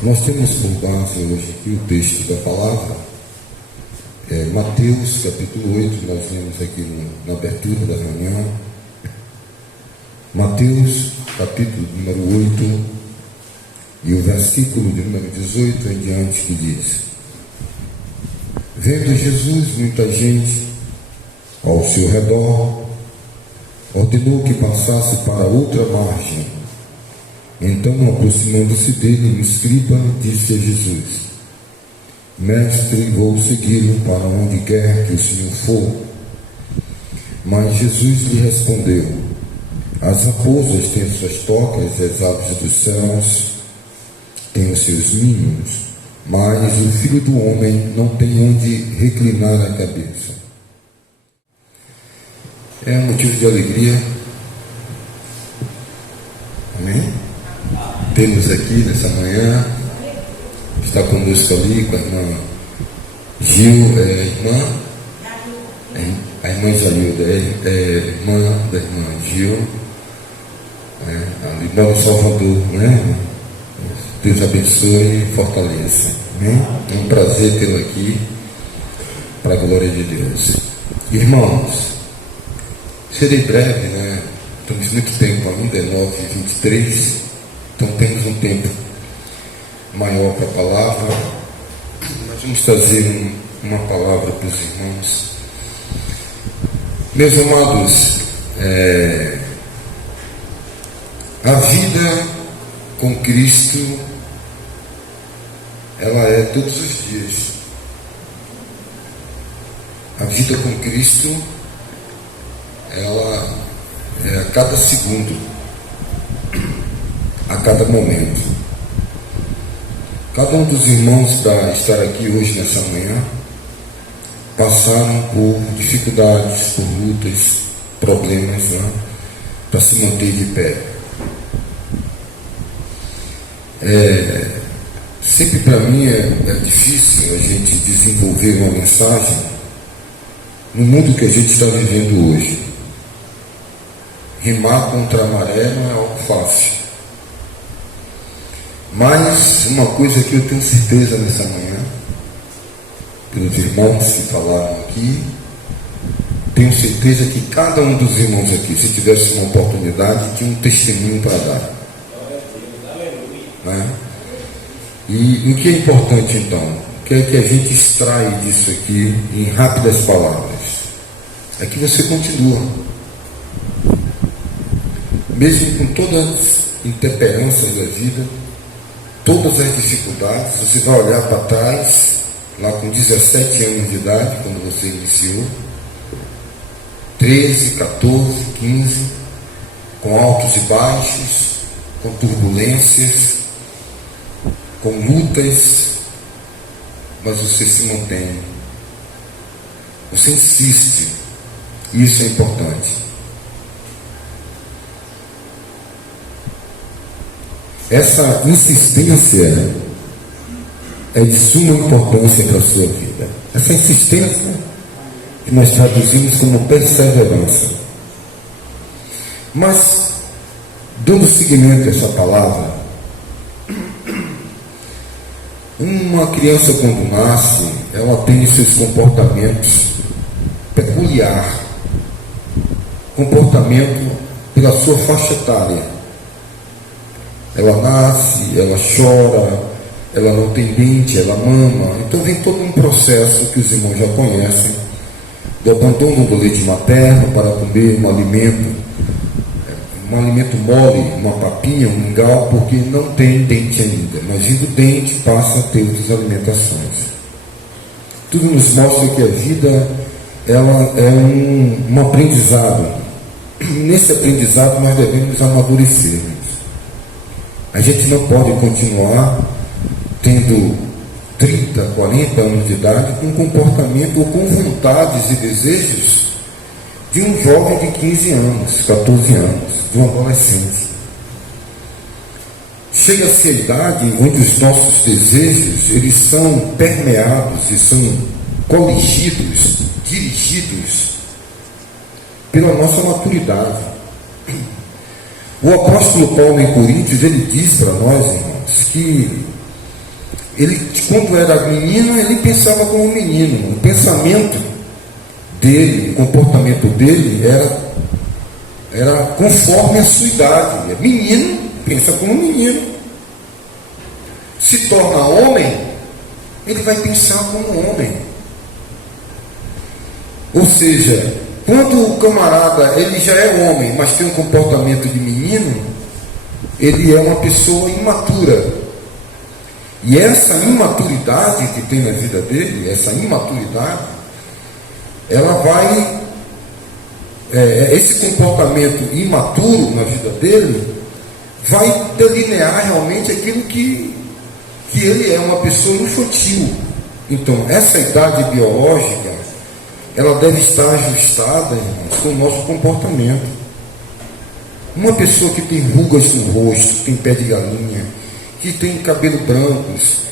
Nós temos por base hoje aqui o texto da palavra, Mateus capítulo 8, nós lemos aqui na abertura da reunião. Mateus capítulo número 8 e o versículo de número 18 em diante, que diz: Vendo Jesus muita gente ao seu redor, ordenou que passasse para outra margem. Então, aproximando-se dele, um escriba disse a Jesus: Mestre, vou segui-lo para onde quer que o Senhor for. Mas Jesus lhe respondeu: As raposas têm suas tocas, as aves dos céus têm os seus ninhos, mas o Filho do Homem não tem onde reclinar a cabeça. É um motivo de alegria. Amém? Temos aqui nessa manhã, está conosco ali com a irmã Gil, a irmã Jailda, irmã da irmã Gil, ali no Salvador, né? Deus abençoe e fortaleça. Amém? É um prazer tê-lo aqui, para a glória de Deus. Irmãos, serei breve, né? Temos muito tempo ainda, é 9h23. Então temos um tempo maior para a palavra. Nós vamos trazer uma palavra para os irmãos. Meus amados, a vida com Cristo, ela é todos os dias. A vida com Cristo, ela é a cada segundo, a cada momento. Cada um dos irmãos para estar aqui hoje nessa manhã passaram por dificuldades, por lutas, problemas, né, para se manter de pé. Sempre para mim é difícil a gente desenvolver uma mensagem no mundo que a gente está vivendo hoje. Rimar contra a maré não é algo fácil. Mas uma coisa que eu tenho certeza nessa manhã, pelos irmãos que falaram aqui, tenho certeza que cada um dos irmãos aqui, se tivesse uma oportunidade, tinha um testemunho para dar. Né? E o que é importante então? O que é que a gente extrai disso aqui em rápidas palavras? É que você continua. Mesmo com todas as intemperanças da vida, todas as dificuldades, você vai olhar para trás, lá com 17 anos de idade, quando você iniciou, 13, 14, 15, com altos e baixos, com turbulências, com lutas, mas você se mantém, você insiste, e isso é importante. Essa insistência é de suma importância para a sua vida. Essa insistência que nós traduzimos como perseverança. Mas, dando seguimento a essa palavra, uma criança quando nasce, ela tem seus comportamentos peculiares, comportamento pela sua faixa etária. Ela nasce, ela chora, ela não tem dente, ela mama. Então vem todo um processo que os irmãos já conhecem, do abandono do leite materno para comer um alimento mole, uma papinha, um mingau, porque não tem dente ainda. Mas vindo dente, passa a ter outras alimentações. Tudo nos mostra que a vida, ela é um aprendizado. Nesse aprendizado nós devemos amadurecer. A gente não pode continuar tendo 30, 40 anos de idade com comportamento ou com vontades e desejos de um jovem de 15 anos, 14 anos, de um adolescente. Chega-se a idade onde os nossos desejos, eles são permeados e são coligidos, dirigidos pela nossa maturidade. O apóstolo Paulo em Coríntios, ele diz para nós, irmãos, que ele, quando era menino, ele pensava como menino. O pensamento dele, o comportamento dele era conforme a sua idade. Menino, pensa como menino. Se torna homem, ele vai pensar como homem. Ou seja, quando o camarada ele já é homem, mas tem um comportamento de menino, ele é uma pessoa imatura. E essa imaturidade que tem na vida dele, essa imaturidade, ela vai, esse comportamento imaturo na vida dele, vai delinear realmente aquilo que ele é, uma pessoa infantil. Então, essa idade biológica, ela deve estar ajustada, irmãos, com o nosso comportamento. Uma pessoa que tem rugas no rosto, tem pé de galinha, que tem cabelo brancos,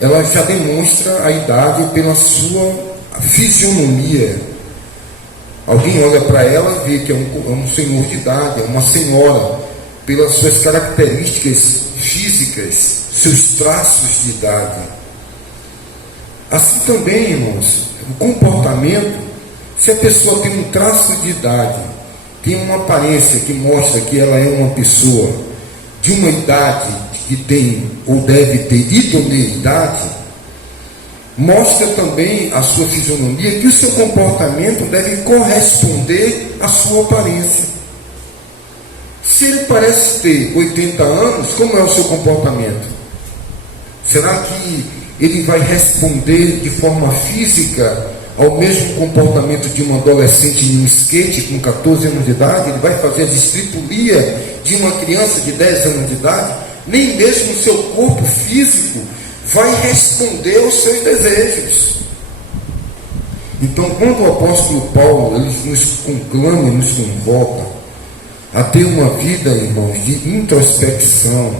ela já demonstra a idade pela sua fisionomia. Alguém olha para ela e vê que é um senhor de idade, é uma senhora, pelas suas características físicas, seus traços de idade. Assim também, irmãos, o comportamento, se a pessoa tem um traço de idade, tem uma aparência que mostra que ela é uma pessoa de uma idade que tem ou deve ter idoneidade, mostra também a sua fisionomia que o seu comportamento deve corresponder à sua aparência. Se ele parece ter 80 anos, como é o seu comportamento? Será que ele vai responder de forma física ao mesmo comportamento de um adolescente em um skate com 14 anos de idade? Ele vai fazer a estripulia de uma criança de 10 anos de idade? Nem mesmo o seu corpo físico vai responder aos seus desejos. Então, quando o apóstolo Paulo ele nos conclama, nos convoca a ter uma vida, irmãos, de introspecção,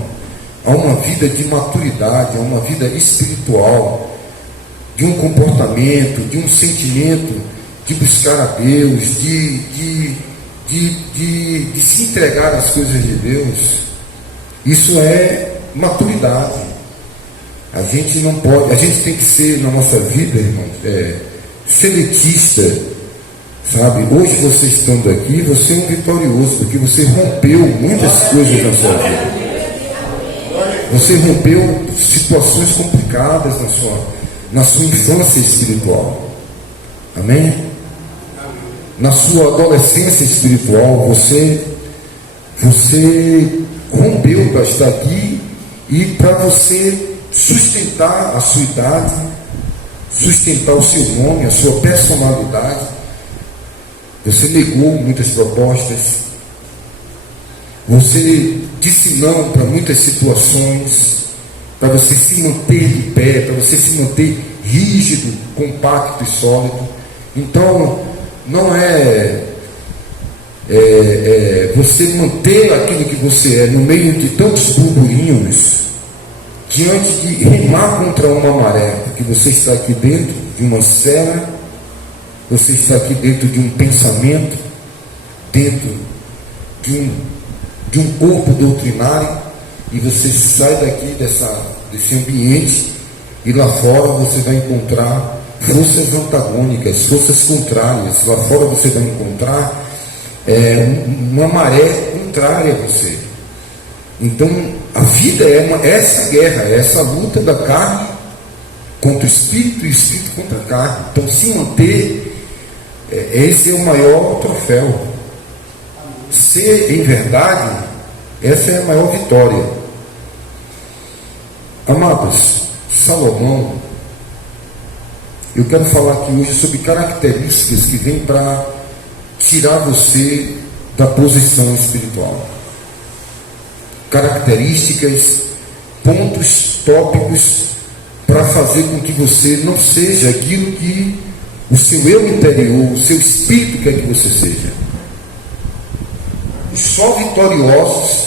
a uma vida de maturidade, a uma vida espiritual, de um comportamento, de um sentimento de buscar a Deus, de se entregar às coisas de Deus, isso é maturidade. A gente não pode, a gente tem que ser na nossa vida, irmãos, seletista, sabe? Hoje você estando aqui, você é um vitorioso, porque você rompeu muitas coisas na sua vida. Você rompeu situações complicadas na sua infância espiritual. Amém? Na sua adolescência espiritual, você rompeu para estar aqui e para você sustentar a sua idade, sustentar o seu nome, a sua personalidade. Você negou muitas propostas, você disse não para muitas situações, para você se manter de pé, para você se manter rígido, compacto e sólido. Então, não é você manter aquilo que você é no meio de tantos burburinhos, diante de remar contra uma maré, porque você está aqui dentro de uma esfera, você está aqui dentro de um pensamento, dentro de um corpo doutrinário, e você sai daqui desse ambiente, e lá fora você vai encontrar forças antagônicas, forças contrárias. Lá fora você vai encontrar uma maré contrária a você. Então a vida é essa guerra, é essa luta da carne contra o espírito e o espírito contra a carne. Então se manter, esse é o maior troféu. Ser em verdade, essa é a maior vitória. Amados, Salomão, eu quero falar aqui hoje sobre características que vêm para tirar você da posição espiritual. Características, pontos, tópicos para fazer com que você não seja aquilo que o seu eu interior, o seu espírito quer que você seja. Só vitoriosos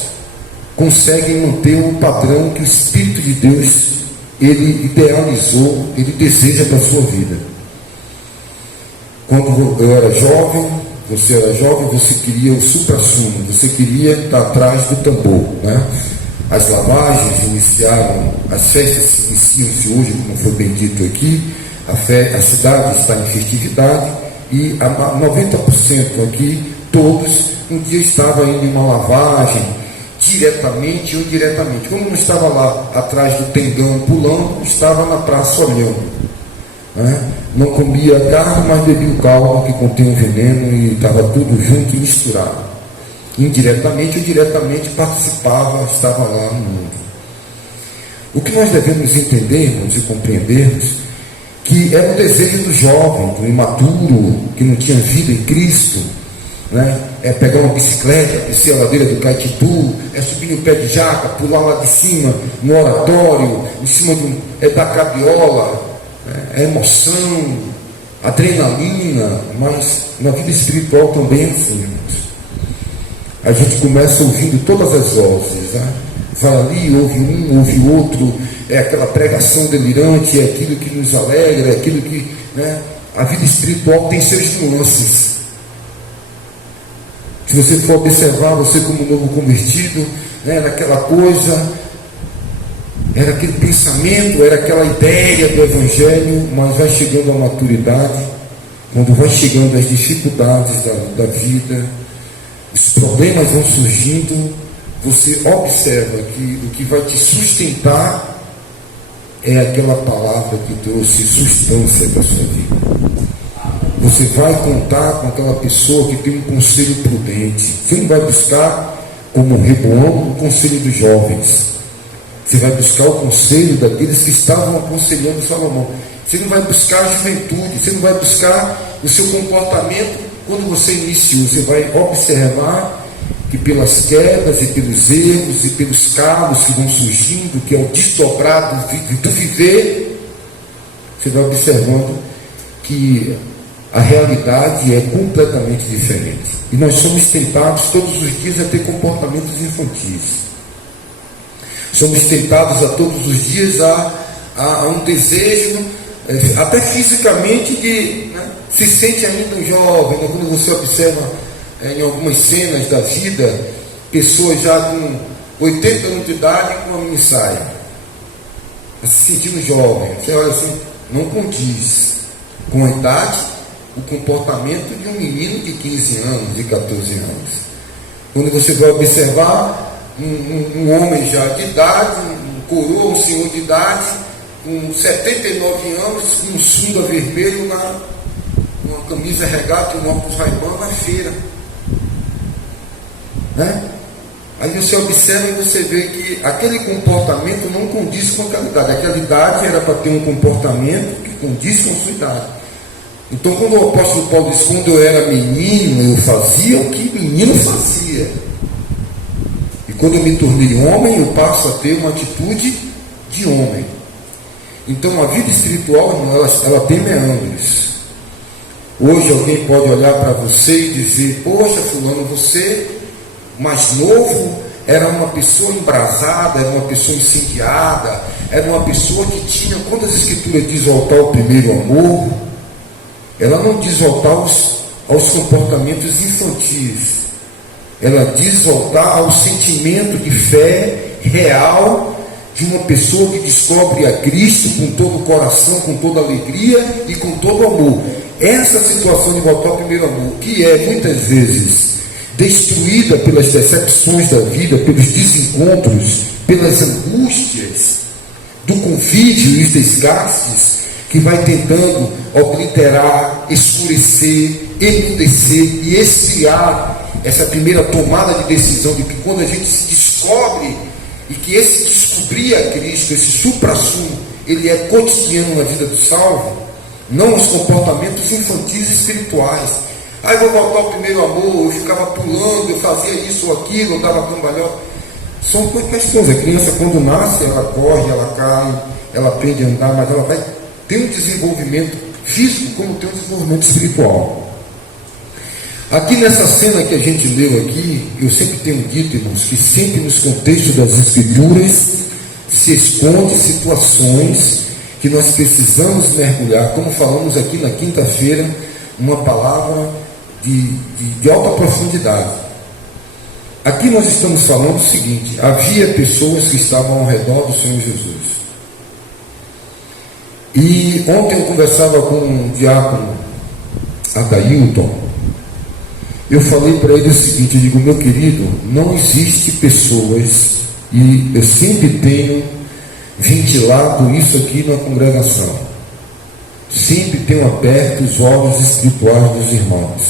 conseguem manter o padrão que o Espírito de Deus ele idealizou, ele deseja para a sua vida. Quando eu era jovem, você era jovem, você queria o supra-sumo, você queria estar atrás do tambor, né? as lavagens iniciaram, as festas iniciam-se hoje, como foi bem dito aqui, a cidade está em festividade e 90% aqui, todos, um dia estava indo em uma lavagem, diretamente ou indiretamente. Como não estava lá atrás do tendão pulando, estava na praça olhando. Né? Não comia carne, mas bebia o caldo que contém um veneno e estava tudo junto e misturado. Indiretamente ou diretamente participava, estava lá no mundo. O que nós devemos entendermos e compreendermos que era o desejo do jovem, do imaturo, que não tinha vida em Cristo, né? É pegar uma bicicleta, descer a ladeira do Caetitu, é subir no pé de jaca, pular lá de cima, no oratório, em cima da cabiola, né? É emoção, adrenalina, mas na vida espiritual também é assim, irmãos. A gente começa ouvindo todas as vozes, né? Vai ali, ouve um, ouve o outro, é aquela pregação delirante, é aquilo que nos alegra, é aquilo que, né? A vida espiritual tem seus nuances. Se você for observar, você como novo convertido, né, era aquela coisa, era aquele pensamento, era aquela ideia do Evangelho, mas vai chegando a maturidade, quando vai chegando as dificuldades da vida, os problemas vão surgindo, você observa que o que vai te sustentar é aquela palavra que trouxe substância para a sua vida. Você vai contar com aquela pessoa que tem um conselho prudente. Você não vai buscar, como Reboão, o conselho dos jovens. Você vai buscar o conselho daqueles que estavam aconselhando Salomão. Você não vai buscar a juventude, você não vai buscar o seu comportamento quando você iniciou. Você vai observar que pelas quedas e pelos erros e pelos calos que vão surgindo, que é o desdobrar do viver, você vai observando que a realidade é completamente diferente. E nós somos tentados todos os dias a ter comportamentos infantis. Somos tentados a todos os dias a um desejo, até fisicamente, de, né, se sente ainda um jovem, né, quando você observa em algumas cenas da vida, pessoas já com 80 anos de idade com uma mini saia, se sentindo jovem. Você olha assim, não condiz com a idade, o comportamento de um menino de 15 anos, de 14 anos. Quando você vai observar um homem já de idade, um coroa, um senhor de idade, com 79 anos, com um sunga vermelho, uma camisa regata e um óculos Ray-Ban na feira. Né? Aí você observa e você vê que aquele comportamento não condiz com aquela idade. Aquela idade era para ter um comportamento que condiz com a sua idade. Então, quando o apóstolo Paulo diz, quando eu era menino, eu fazia o que menino fazia. E quando eu me tornei homem, eu passo a ter uma atitude de homem. Então, a vida espiritual, irmão, ela tem meandros. Hoje alguém pode olhar para você e dizer, poxa, fulano, você, mais novo, era uma pessoa embrasada, era uma pessoa incendiada, era uma pessoa que tinha, quando as escrituras diz voltar ao primeiro amor, ela não diz voltar aos comportamentos infantis. Ela diz voltar ao sentimento de fé real de uma pessoa que descobre a Cristo com todo o coração, com toda alegria e com todo amor. Essa situação de voltar ao primeiro amor, que é muitas vezes destruída pelas decepções da vida, pelos desencontros, pelas angústias do convívio e os desgastes, que vai tentando obliterar, escurecer, emudecer e esfriar essa primeira tomada de decisão, de que quando a gente se descobre, e que esse descobrir a Cristo, esse supra-sumo, ele é cotidiano na vida do salvo, não os comportamentos infantis espirituais. Aí eu vou voltar ao primeiro amor, eu ficava pulando, eu fazia isso ou aquilo, eu dava cambalhota. São questões. A criança, quando nasce, ela corre, ela cai, ela aprende a andar, mas ela vai ter um desenvolvimento físico como tem um desenvolvimento espiritual. Aqui nessa cena que a gente leu aqui, eu sempre tenho dito, irmãos, que sempre nos contextos das Escrituras se esconde situações que nós precisamos mergulhar, como falamos aqui na quinta-feira, uma palavra de alta profundidade. Aqui nós estamos falando o seguinte: havia pessoas que estavam ao redor do Senhor Jesus. E ontem eu conversava com o diácono Adailton. Eu falei para ele o seguinte: eu digo, meu querido, não existe pessoas, e eu sempre tenho ventilado isso aqui na congregação, sempre tenho aberto os olhos espirituais dos irmãos.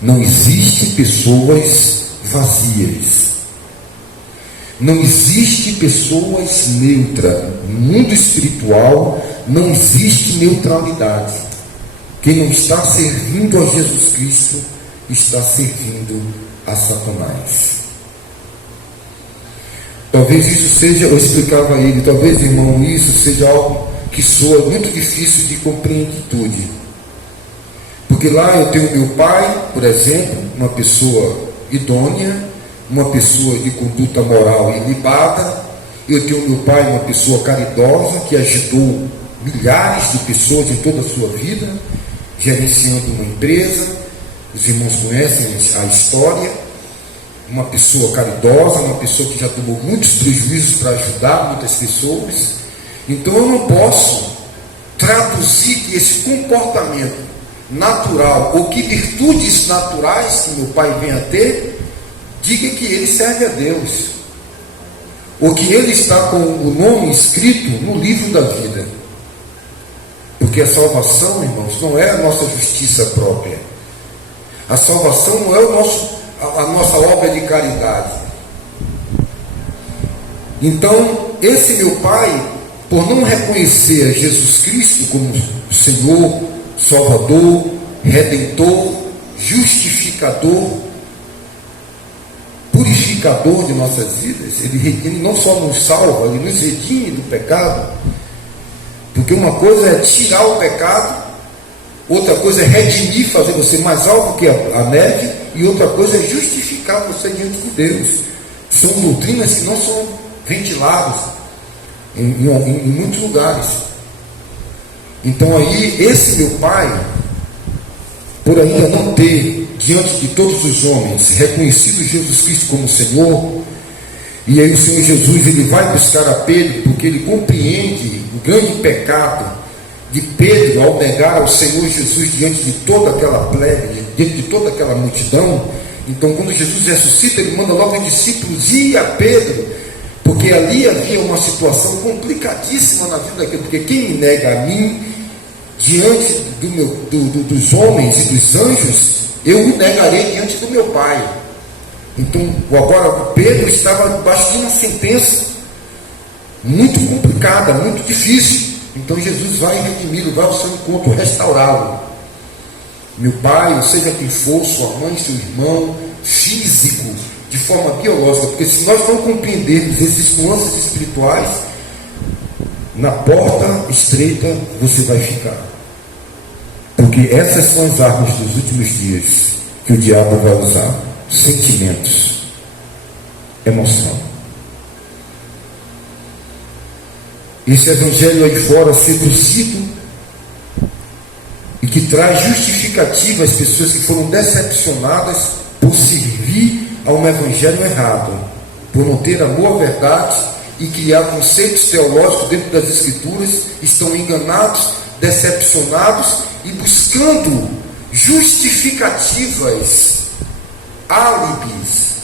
Não existe pessoas vazias, não existe pessoas neutras. No mundo espiritual não existe neutralidade. Quem não está servindo a Jesus Cristo está servindo a Satanás. Talvez isso seja, eu explicava a ele, talvez, irmão, isso seja algo que soa muito difícil de compreenditude. Porque lá eu tenho meu pai, por exemplo, uma pessoa idônea, uma pessoa de conduta moral ilibada. Eu tenho meu pai, uma pessoa caridosa, que ajudou milhares de pessoas em toda a sua vida, gerenciando uma empresa. Os irmãos conhecem a história. Uma pessoa caridosa, uma pessoa que já tomou muitos prejuízos para ajudar muitas pessoas. Então eu não posso traduzir que esse comportamento natural, ou que virtudes naturais que meu pai vem a ter, diga que ele serve a Deus, ou que ele está com o nome escrito no livro da vida. Porque a salvação, irmãos, não é a nossa justiça própria. A salvação não é a nossa obra de caridade. Então, esse meu pai, por não reconhecer a Jesus Cristo como Senhor, Salvador, Redentor, Justificador, Purificador de nossas vidas, ele não só nos salva, ele nos redime do pecado. Porque uma coisa é tirar o pecado, outra coisa é redimir, fazer você mais alto que a neve, e outra coisa é justificar você diante de Deus. São doutrinas que não são ventiladas em muitos lugares. Então aí, esse meu pai, por ainda não ter, diante de todos os homens, reconhecido Jesus Cristo como Senhor, e aí o Senhor Jesus, ele vai buscar a Pedro, porque ele compreende o grande pecado de Pedro ao negar ao Senhor Jesus diante de toda aquela plebe, diante de toda aquela multidão. Então, quando Jesus ressuscita, ele manda logo os discípulos ir a Pedro, porque ali havia uma situação complicadíssima na vida daquele, porque quem me nega a mim, diante dos homens e dos anjos, eu o negarei diante do meu Pai. Então, agora Pedro estava debaixo de uma sentença muito complicada, muito difícil. Então Jesus vai redimi-lo, vai ao seu encontro, restaurá-lo. Meu pai, ou seja quem for, sua mãe, seu irmão, físico, de forma biológica, porque se nós não compreendermos esses nuances espirituais, na porta estreita você vai ficar. Porque essas são as armas dos últimos dias que o diabo vai usar: sentimentos, emoção. Esse evangelho aí fora seduzido e que traz justificativa às pessoas que foram decepcionadas por servir a um evangelho errado, por não ter amor à verdade e criar conceitos teológicos dentro das Escrituras, estão enganados, decepcionados e buscando justificativas, álibis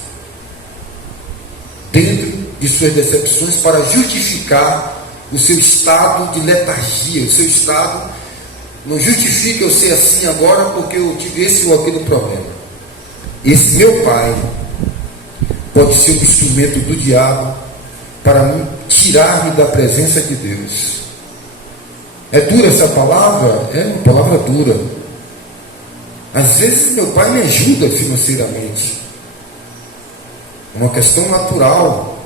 dentro de suas decepções para justificar o seu estado de letargia, o seu estado. Não justifica eu ser assim agora porque eu tive esse ou aquele problema. Esse meu pai pode ser um instrumento do diabo para tirar-me da presença de Deus. É dura essa palavra? É uma palavra dura. Às vezes meu pai me ajuda financeiramente. Uma questão natural.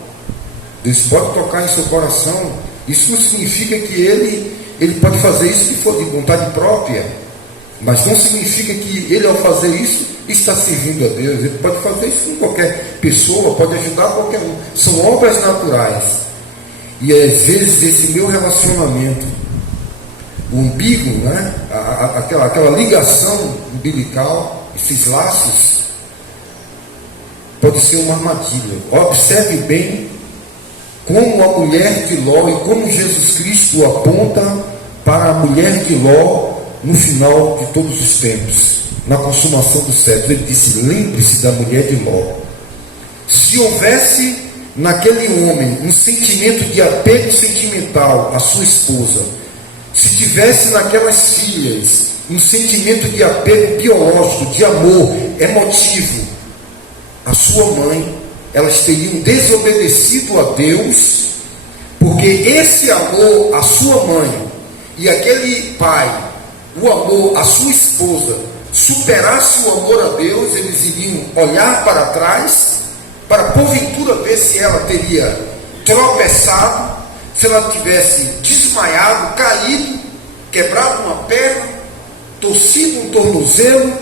Deus pode tocar em seu coração. Isso não significa que ele pode fazer isso se for de vontade própria, mas não significa que ele, ao fazer isso, está servindo a Deus. Ele pode fazer isso com qualquer pessoa, pode ajudar qualquer um. São obras naturais. E às vezes esse meu relacionamento, o umbigo, né? aquela ligação umbilical, esses laços, pode ser uma armadilha. Observe bem como a mulher de Ló e como Jesus Cristo aponta para a mulher de Ló no final de todos os tempos, na consumação do século. Ele disse: lembre-se da mulher de Ló. Se houvesse naquele homem um sentimento de apego sentimental à sua esposa, se tivesse naquelas filhas um sentimento de apego biológico, de amor emotivo à sua mãe, elas teriam desobedecido a Deus, porque esse amor à sua mãe e aquele pai, o amor à sua esposa, superasse o amor a Deus, eles iriam olhar para trás, para porventura ver se ela teria tropeçado, se ela tivesse desmaiado, caído, quebrado uma perna, torcido um tornozelo,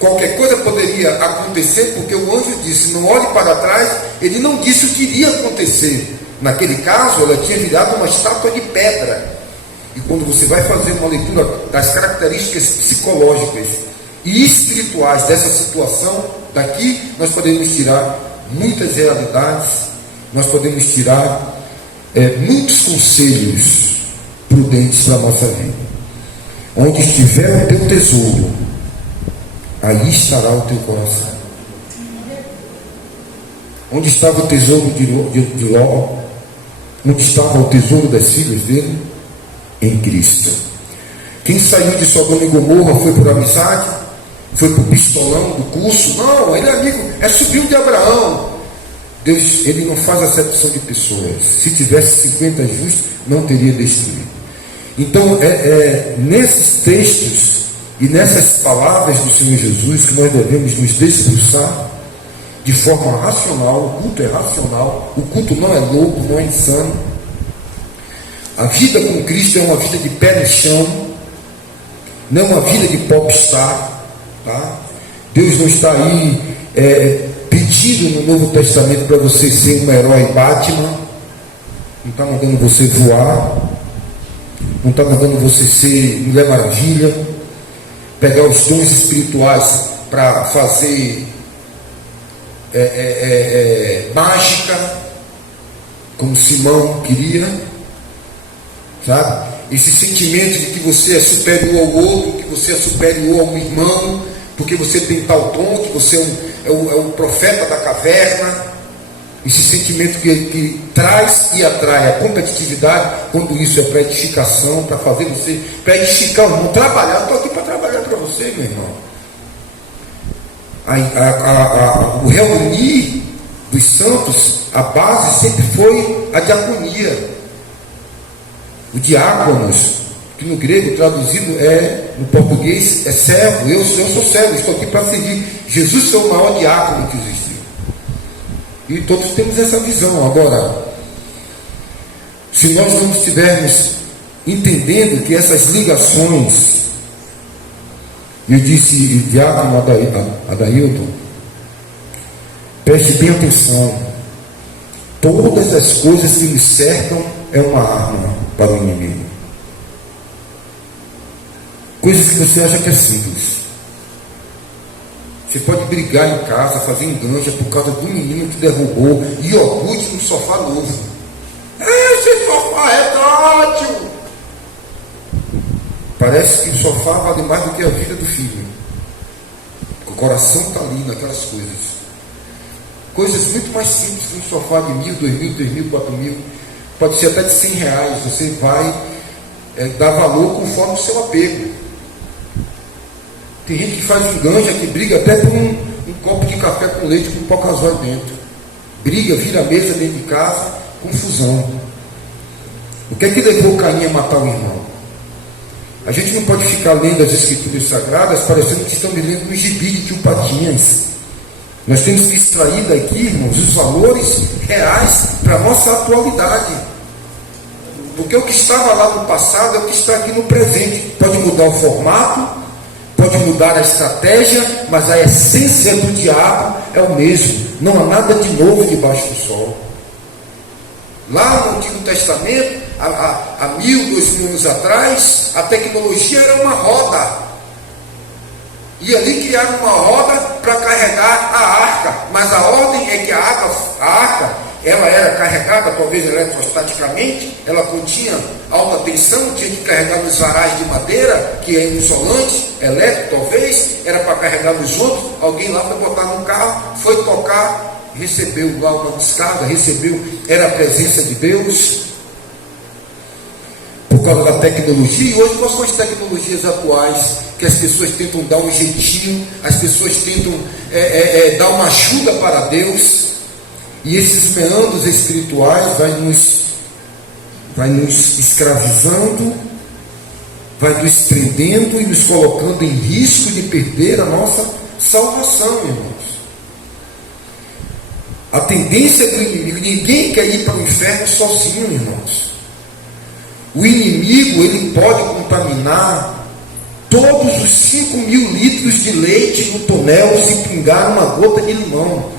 qualquer coisa poderia acontecer, porque o anjo disse: não olhe para trás. Ele não disse o que iria acontecer. Naquele caso, ela tinha virado uma estátua de pedra. E quando você vai fazer uma leitura das características psicológicas e espirituais dessa situação, daqui nós podemos tirar muitas realidades, nós podemos tirar muitos conselhos prudentes para a nossa vida. Onde estiver o teu tesouro, aí estará o teu coração. Onde estava o tesouro de Ló? Onde estava o tesouro das filhas dele? Em Cristo. Quem saiu de Sodoma e Gomorra foi por amizade? Foi por pistolão do curso? Não, ele é amigo, é sobrinho de Abraão. Deus, ele não faz acepção de pessoas. Se tivesse 50 justos, não teria destruído. Então, nesses textos e nessas palavras do Senhor Jesus que nós devemos nos debruçar de forma racional. O culto é racional, o culto não é louco, não é insano. A vida com Cristo é uma vida de pé no chão, não é uma vida de popstar, tá? Deus não está aí pedindo no Novo Testamento para você ser um herói Batman, não está mandando você voar, não está mandando você ser Mulher Maravilha, pegar os dons espirituais para fazer mágica, como Simão queria, sabe? Esse sentimento de que você é superior ao outro, que você é superior ao irmão, porque você tem tal dom, que você é o profeta da caverna. Esse sentimento que traz e atrai a competitividade, quando isso é para edificação, para fazer você, para edificar o irmão, trabalhar. Estou aqui para trabalhar para você, meu irmão. O reunir dos santos, a base sempre foi a diaconia. O diáconos, que no grego traduzido no português é servo. Eu sou servo, estou aqui para servir. Jesus foi o maior diácono que existiu. E todos temos essa visão. Agora, se nós não estivermos entendendo que essas ligações, eu disse, diácono Adailton, preste bem atenção, todas as coisas que nos cercam é uma arma para o inimigo. Coisas que você acha que é simples. Você pode brigar em casa, fazer enganja por causa do menino que derrubou iogurte no sofá novo. Esse sofá é tátil. Parece que o sofá vale mais do que a vida do filho. O coração está ali naquelas coisas. Coisas muito mais simples que um sofá de 1.000, 2.000, 3.000, 4.000. Pode ser até de R$100. Você vai dar valor conforme o seu apego. Tem gente que faz enganja, que briga até por um copo de café com leite com pocazói dentro. Briga, vira a mesa dentro de casa, confusão. O que é que levou Caim a matar o irmão? A gente não pode ficar lendo as escrituras sagradas parecendo que estamos lendo um gibi de tio Patinhas. Nós temos que extrair daqui, irmãos, os valores reais para a nossa atualidade. Porque o que estava lá no passado é o que está aqui no presente. Pode mudar o formato, pode mudar a estratégia, mas a essência do diabo é o mesmo. Não há nada de novo debaixo do sol. Lá no Antigo Testamento, há 1.000, 2.000 anos atrás, a tecnologia era uma roda. E ali criaram uma roda para carregar a arca. Mas a ordem é que a arca ela era carregada, talvez eletrostaticamente, ela continha alta tensão, tinha que carregar nos varais de madeira, que é isolante, elétrico talvez, era para carregar nos outros. Alguém lá foi botar no carro, foi tocar, recebeu lá uma descarga, recebeu, era a presença de Deus. Por causa da tecnologia, e hoje quais são as tecnologias atuais que as pessoas tentam dar um jeitinho, as pessoas tentam dar uma ajuda para Deus, e esses meandros espirituais vai nos escravizando, vai nos prendendo e nos colocando em risco de perder a nossa salvação, irmãos. A tendência do inimigo, ninguém quer ir para o inferno sozinho, irmãos. O inimigo, ele pode contaminar todos os 5.000 litros de leite no tonel se pingar uma gota de limão.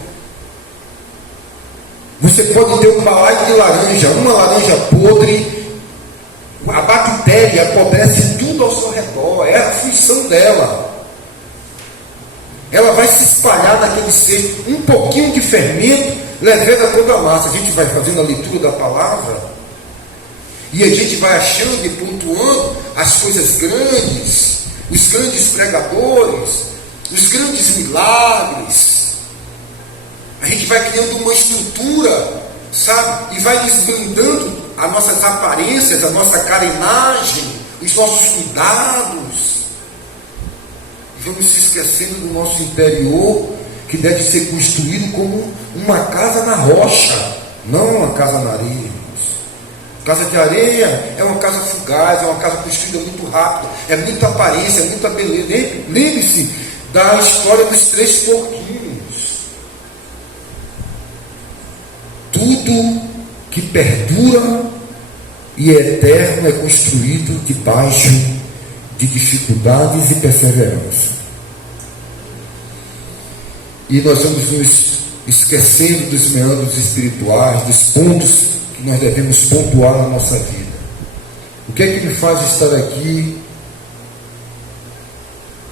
Você pode ter um balaio de laranja, uma laranja podre, a bactéria apodrece tudo ao seu redor, é a função dela. Ela vai se espalhar naquele ser, um pouquinho de fermento, levando a toda a massa. A gente vai fazendo a leitura da palavra, e a gente vai achando e pontuando as coisas grandes, os grandes pregadores, os grandes milagres. A gente vai criando uma estrutura, sabe? E vai desvendando as nossas aparências, a nossa carenagem, os nossos cuidados. E vamos se esquecendo do nosso interior, que deve ser construído como uma casa na rocha, não uma casa na areia. Casa de areia é uma casa fugaz, é uma casa construída muito rápido, é muita aparência, é muita beleza. Lembre-se da história dos 3 porquinhos. Tudo que perdura e é eterno é construído debaixo de dificuldades e perseverança. E nós vamos nos esquecendo dos meandros espirituais, dos pontos que nós devemos pontuar na nossa vida. O que é que me faz estar aqui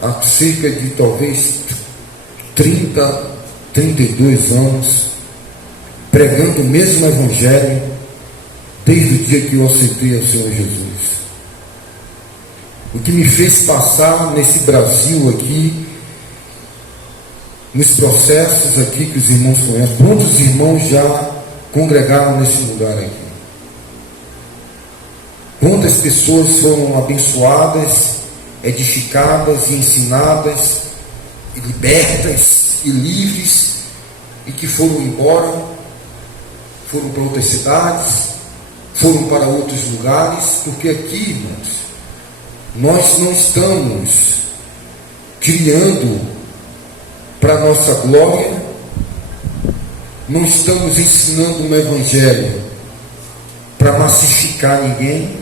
há cerca de talvez 32 anos, pregando o mesmo Evangelho, desde o dia que eu aceitei ao Senhor Jesus? O que me fez passar nesse Brasil aqui, nos processos aqui que os irmãos conhecem, quantos irmãos já congregaram nesse lugar aqui? Quantas pessoas foram abençoadas, edificadas e ensinadas, e libertas e livres, e que foram embora, foram para outras cidades, foram para outros lugares, porque aqui, irmãos, nós não estamos criando para nossa glória, não estamos ensinando um evangelho para massificar ninguém.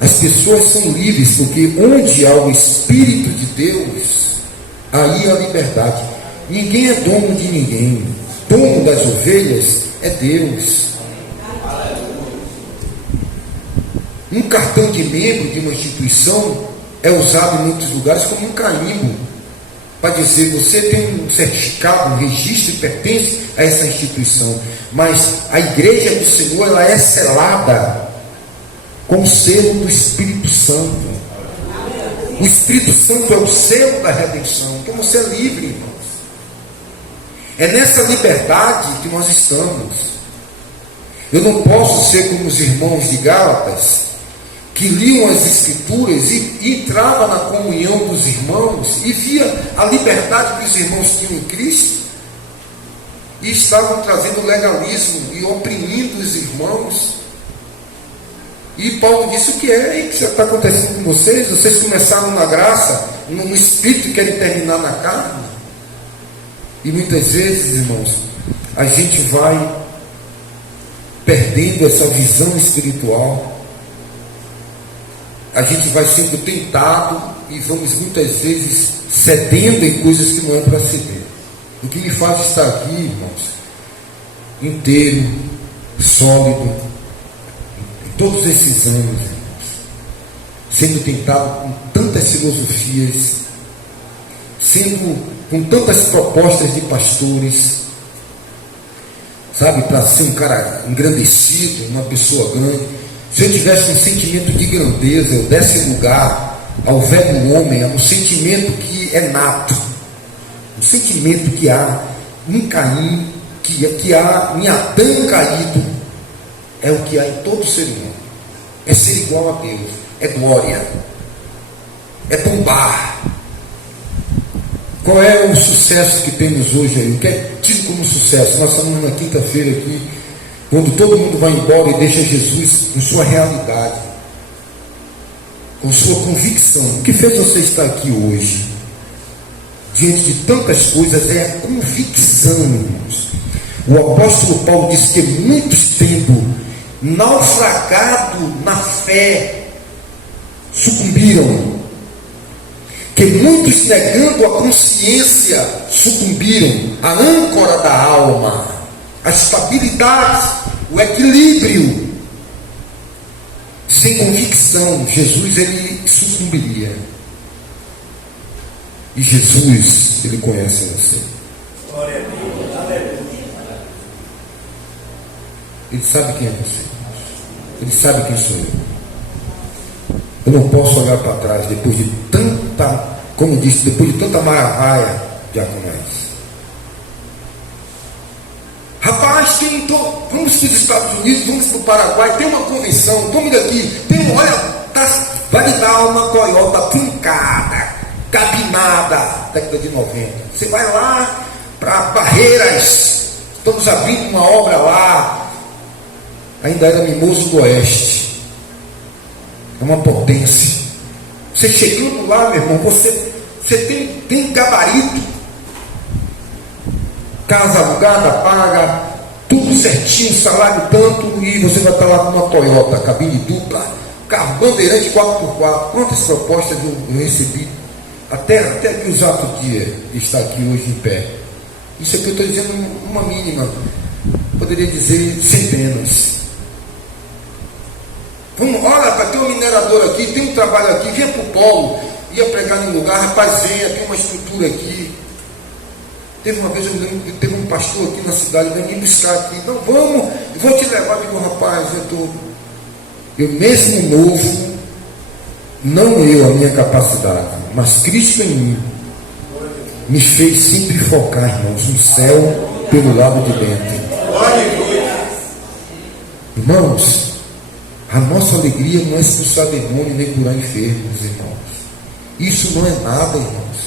As pessoas são livres, porque onde há o Espírito de Deus, aí há liberdade. Ninguém é dono de ninguém. Dono das ovelhas é Deus. Um cartão de membro de uma instituição é usado em muitos lugares como um carimbo, para dizer: você tem um certificado, um registro e pertence a essa instituição. Mas a igreja do Senhor, ela é selada com o selo do Espírito Santo. O Espírito Santo é o selo da redenção. Então você é livre, irmãos. É nessa liberdade que nós estamos. Eu não posso ser como os irmãos de Gálatas, que liam as Escrituras e entrava na comunhão dos irmãos e via a liberdade que os irmãos tinham em Cristo, e estavam trazendo legalismo e oprimindo os irmãos. E Paulo disse: o que é que está acontecendo com vocês? Vocês começaram na graça, no Espírito, e querem terminar na carne? E muitas vezes, irmãos, a gente vai perdendo essa visão espiritual. A gente vai sendo tentado e vamos muitas vezes cedendo em coisas que não é para ceder. O que me faz estar aqui, irmãos, inteiro, sólido, em todos esses anos, irmãos, sendo tentado com tantas filosofias, sendo com tantas propostas de pastores, sabe, para ser um cara engrandecido, uma pessoa grande. Se eu tivesse um sentimento de grandeza, eu desse lugar ao velho homem, a um sentimento que é nato, um sentimento que há em Caim, que há em Adão caído, é o que há em todo ser humano. É ser igual a Deus, é glória, é bombar. Qual é o sucesso que temos hoje aí? O que é tido como sucesso? Nós estamos na quinta-feira aqui, quando todo mundo vai embora e deixa Jesus com sua realidade, com sua convicção. O que fez você estar aqui hoje, diante de tantas coisas, é a convicção, irmãos. O apóstolo Paulo disse que muitos tendo naufragado na fé, sucumbiram. Que muitos, negando a consciência, sucumbiram. A âncora da alma, a estabilidade, o equilíbrio. Sem convicção, Jesus, ele sucumbiria. E Jesus, ele conhece você. Glória a Deus. Aleluia. Ele sabe quem é você. Ele sabe quem sou eu. Eu não posso olhar para trás depois de tanta, como eu disse, depois de tanta maravaia de Agonés. Rapaz, vamos para os Estados Unidos, vamos para o Paraguai, tem uma convenção, tome daqui, vai lhe dar uma Toyota trincada, cabinada, década de 90. Você vai lá para Barreiras, estamos abrindo uma obra lá, ainda era Mimoso do Oeste. É uma potência. Você chegando lá, meu irmão, você tem gabarito, casa alugada, paga, tudo certinho, salário tanto, e você vai estar lá com uma Toyota, cabine dupla, carro bandeirante 4x4. Quantas propostas eu recebi, até me usar outro dia de estar aqui hoje em pé. Isso aqui eu estou dizendo uma mínima, poderia dizer centenas. Olha, para ter um minerador aqui, tem um trabalho aqui, vinha para o polo, ia pregar num lugar, rapaz, venha, tem uma estrutura aqui. Teve uma vez, eu lembro que teve um pastor aqui na cidade, veio me buscar aqui, então vamos, eu vou te levar. Eu digo, rapaz, eu mesmo novo, não eu, a minha capacidade, mas Cristo em mim, me fez sempre focar, irmãos, no céu pelo lado de dentro. Irmãos, a nossa alegria não é expulsar demônio nem curar enfermos, irmãos. Isso não é nada, irmãos.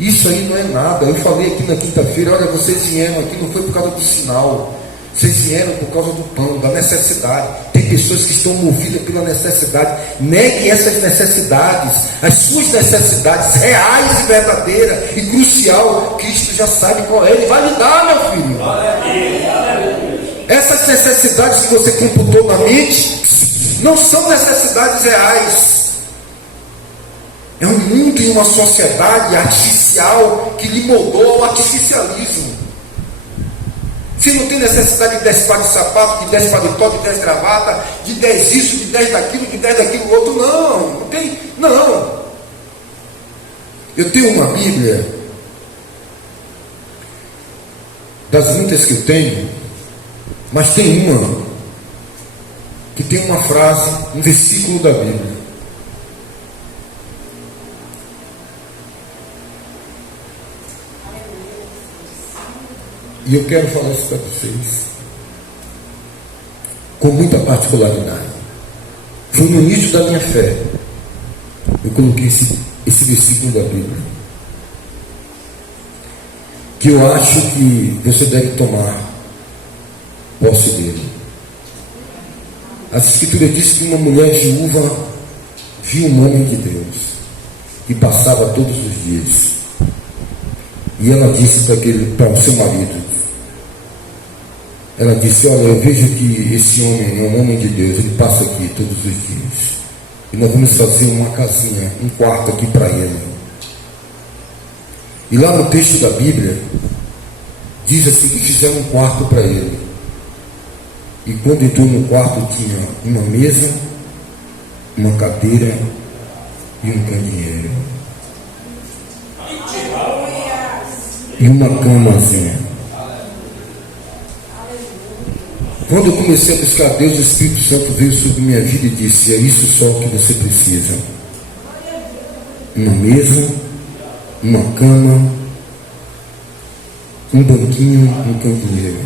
Isso aí não é nada. Eu falei aqui na quinta-feira, olha, vocês vieram aqui, não foi por causa do sinal. Vocês vieram por causa do pão, da necessidade. Tem pessoas que estão movidas pela necessidade. Negue essas necessidades, as suas necessidades reais e verdadeiras e crucial. Cristo já sabe qual é, Ele vai lhe dar, meu filho. Essas necessidades que você computou na mente não são necessidades reais. É um mundo e uma sociedade artificial que lhe moldou ao artificialismo. Você não tem necessidade de 10 pares de sapato, de 10 paletó, de 10 gravata, de 10 isso, de 10 daquilo, de 10 daquilo outro. Não tem, não. Eu tenho uma Bíblia, das muitas que eu tenho, mas tem uma que tem uma frase, um versículo da Bíblia. E eu quero falar isso para vocês com muita particularidade. Foi no início da minha fé, eu coloquei esse versículo da Bíblia, que eu acho que você deve tomar posse dele. As Escrituras diz que uma mulher viúva viu um homem de Deus que passava todos os dias, e ela disse para o seu marido, ela disse, olha, eu vejo que esse homem é um homem de Deus, ele passa aqui todos os dias, e nós vamos fazer uma casinha, um quarto aqui para ele. E lá no texto da Bíblia diz assim, que fizeram um quarto para ele. E quando entrou no quarto tinha uma mesa, uma cadeira e um candeeiro. e uma camazinha. Quando eu comecei a buscar Deus, o Espírito Santo veio sobre minha vida e disse: é isso só que você precisa. Uma mesa, uma cama, um banquinho, um candeeiro.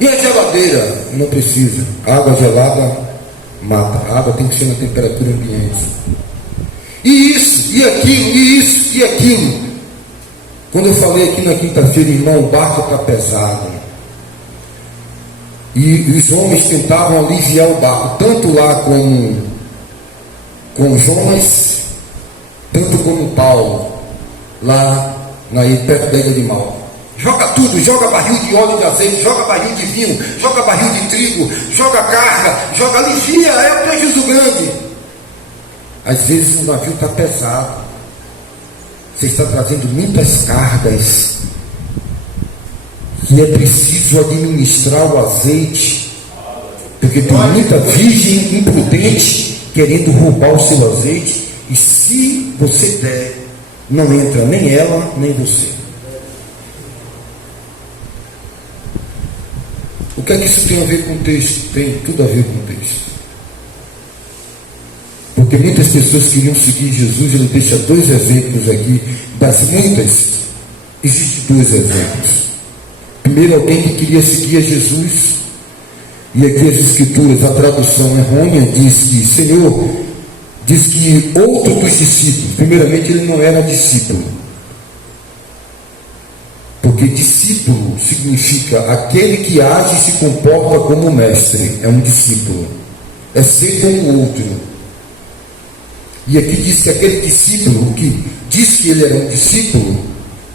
E a geladeira? Não precisa. Água gelada mata. A água tem que ser na temperatura ambiente. E isso, e aquilo, e isso, e aquilo. Quando eu falei aqui na quinta-feira, irmão, o barco está pesado. E os homens tentavam aliviar o barco, tanto lá com Jonas, tanto como Paulo, lá perto da ilha de Malta. Joga tudo, joga barril de óleo de azeite, joga barril de vinho, joga barril de trigo, joga carga, joga alivia, é o prejuízo grande. Às vezes o navio está pesado, você está trazendo muitas cargas, e é preciso administrar o azeite, porque tem muita virgem imprudente querendo roubar o seu azeite, e se você der, não entra nem ela, nem você. O que é que isso tem a ver com o texto? Tem tudo a ver com o texto. Porque muitas pessoas queriam seguir Jesus, ele deixa 2 exemplos aqui, das muitas, existem 2 exemplos. Primeiro, alguém que queria seguir a Jesus, e aqui as escrituras, a tradução errônea diz que, Senhor, diz que outro dos discípulos, primeiramente ele não era discípulo, porque discípulo significa aquele que age e se comporta como mestre, é um discípulo, é ser como o outro. E aqui diz que aquele discípulo que diz que ele era um discípulo,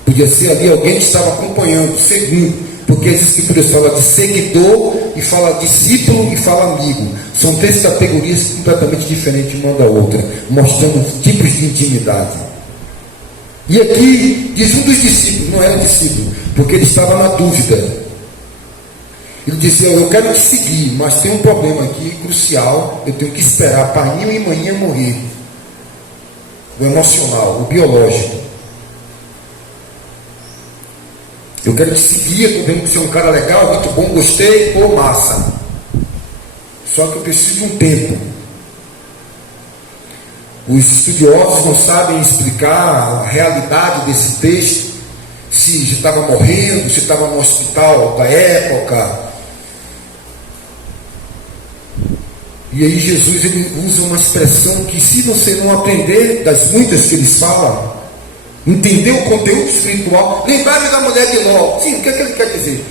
podia ser ali alguém que estava acompanhando, seguindo, porque as escrituras falam de seguidor e fala discípulo e fala amigo. São 3 categorias completamente diferentes uma da outra, mostrando tipos de intimidade. E aqui diz um dos discípulos, não era discípulo, porque ele estava na dúvida. Ele dizia: eu quero te seguir, mas tem um problema aqui crucial, eu tenho que esperar painho e manhã morrer. O emocional, o biológico. Eu quero te seguir, eu estou vendo que você é um cara legal, muito bom, gostei, pô, massa. Só que eu preciso de um tempo. Os estudiosos não sabem explicar a realidade desse texto, se já estava morrendo, se estava no hospital da época. E aí Jesus ele usa uma expressão que, se você não aprender das muitas que eles falam, entender o conteúdo espiritual, lembrar da mulher de Ló. Sim, o que é que ele quer dizer?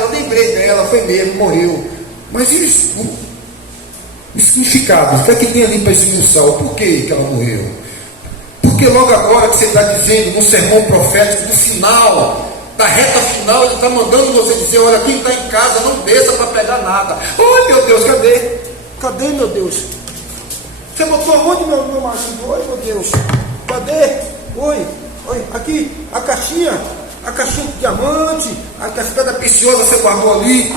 Eu lembrei dela, foi mesmo, morreu. Mas isso, o significado, o que é que tem ali para esmiuçar? O porquê que ela morreu? Porque logo agora que você está dizendo, no sermão profético, do final, da reta final, ele está mandando você dizer: olha, quem está em casa não desça para pegar nada. Oi, meu Deus, cadê? Cadê, meu Deus? Você botou aonde, meu marido? Oi, meu Deus, cadê? Oi, aqui, a caixinha de diamante, as pedras preciosas você guardou ali.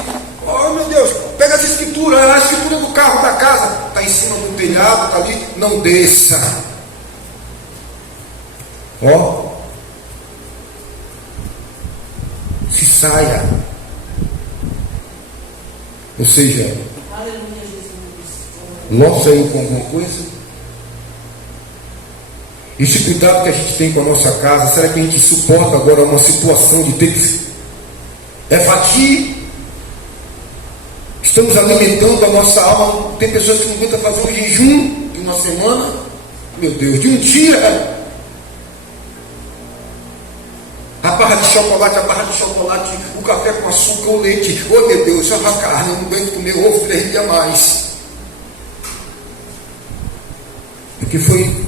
Oh, meu Deus, pega essa escritura, a escritura do carro da casa, está em cima do telhado, está ali, não desça. Se saia. Ou seja, Ló saiu com alguma coisa? Esse cuidado que a gente tem com a nossa casa, será que a gente suporta agora uma situação de ter que evadir? Estamos alimentando a nossa alma. Tem pessoas que não aguentam fazer um jejum de uma semana, meu Deus, de um dia. A barra de chocolate, o café com açúcar, o leite. Oh, meu Deus, só a carne, eu não aguento comer ovo 3 dias a mais. Porque foi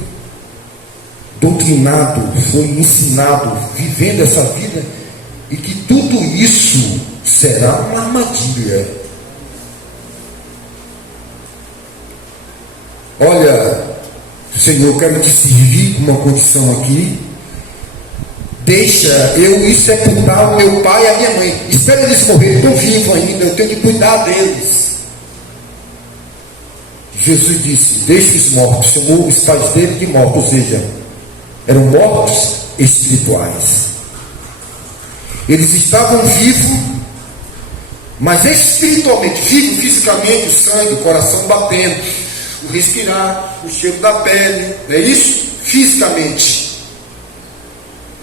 doutrinado, foi ensinado, vivendo essa vida, e que tudo isso será uma armadilha. Olha, Senhor, eu quero te servir com uma condição aqui. Deixa eu ir sepultar o meu pai e a minha mãe. Espera eles morrerem, estão vivos ainda, eu tenho que cuidar deles. Jesus disse: deixe os mortos. Chamou os pais dele de mortos, ou seja, eram mortos espirituais. Eles estavam vivos, mas espiritualmente, vivo fisicamente, o sangue, o coração batendo, o respirar, o cheiro da pele, não é isso? Fisicamente.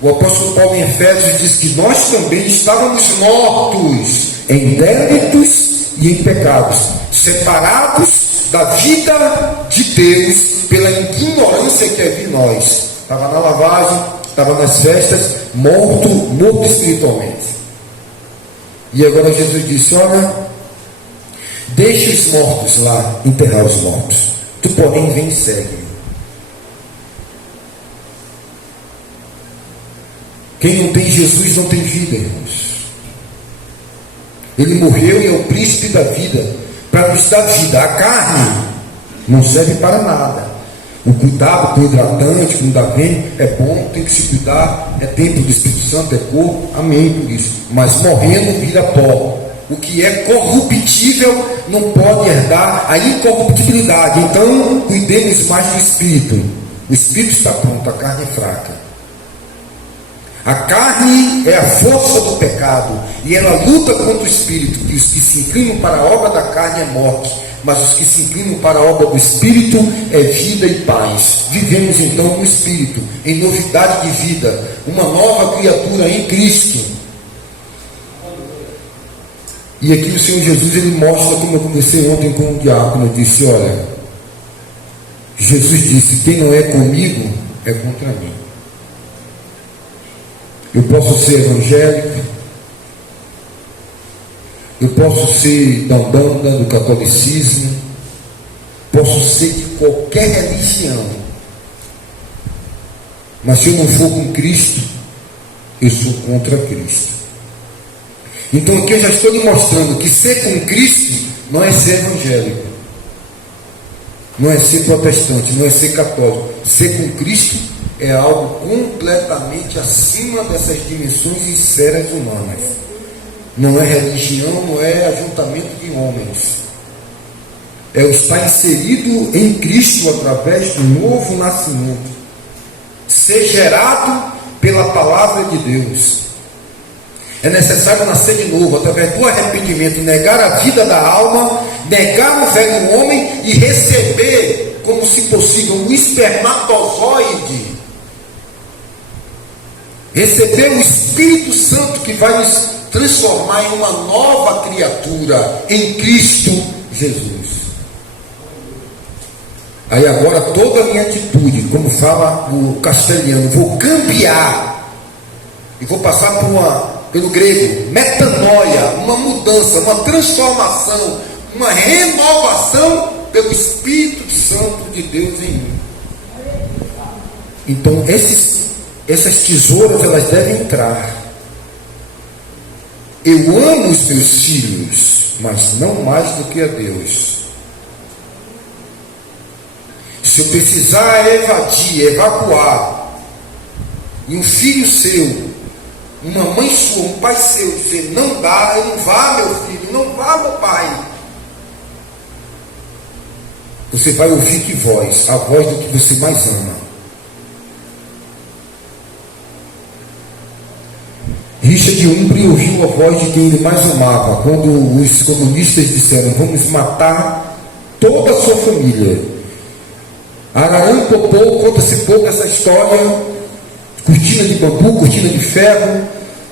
O apóstolo Paulo em Efésios diz que nós também estávamos mortos em débitos e em pecados, separados da vida de Deus pela ignorância que havia em nós. Estava na lavagem, estava nas festas, morto espiritualmente. E agora Jesus disse: olha, deixa os mortos lá, enterrar os mortos. Tu, porém, vem e segue. Quem não tem Jesus não tem vida, irmãos. Ele morreu e é o príncipe da vida, para nos dar vida. A carne não serve para nada. O cuidado com o hidratante, com o da bem, é bom, tem que se cuidar, é templo do Espírito Santo, é corpo, amém por isso. Mas morrendo vira pó. O que é corruptível não pode herdar a incorruptibilidade. Então, cuidemos mais do Espírito. O Espírito está pronto, a carne é fraca. A carne é a força do pecado, e ela luta contra o Espírito. E os que se inclinam para a obra da carne é morte, mas os que se inclinam para a obra do Espírito é vida e paz. Vivemos então no Espírito, em novidade de vida, uma nova criatura em Cristo. E aqui o Senhor Jesus, ele mostra, como eu conversei ontem com o diácono, eu disse: olha, Jesus disse: quem não é comigo é contra mim. Eu posso ser evangélico, eu posso ser da Umbanda, do catolicismo, posso ser de qualquer religião, mas se eu não for com Cristo, eu sou contra Cristo. Então aqui eu já estou lhe mostrando que ser com Cristo não é ser evangélico, não é ser protestante, não é ser católico. Ser com Cristo é algo completamente acima dessas dimensões e esferas humanas. Não é religião, não é ajuntamento de homens. É o estar inserido em Cristo através do novo nascimento. Ser gerado pela palavra de Deus. É necessário nascer de novo, através do arrependimento, negar a vida da alma, negar o velho homem e receber, como se possível, um espermatozoide. Receber o Espírito Santo que vai nos transformar em uma nova criatura em Cristo Jesus. Aí agora toda a minha atitude, como fala o castelhano, vou cambiar e vou passar pelo grego, metanoia, uma mudança, uma transformação, uma renovação pelo Espírito Santo de Deus em mim. Então essas tesouras, elas devem entrar. Eu amo os meus filhos, mas não mais do que a Deus. Se eu precisar evadir, evacuar, e um filho seu, uma mãe sua, um pai seu, dizer: não dá, eu não vá, meu filho, não vá, meu pai, você vai ouvir que voz? A voz do que você mais ama. Richard Umbri ouviu a voz de quem ele mais amava, quando os comunistas disseram: vamos matar toda a sua família. Araranpopô, conta-se pouco essa história, cortina de bambu, cortina de ferro,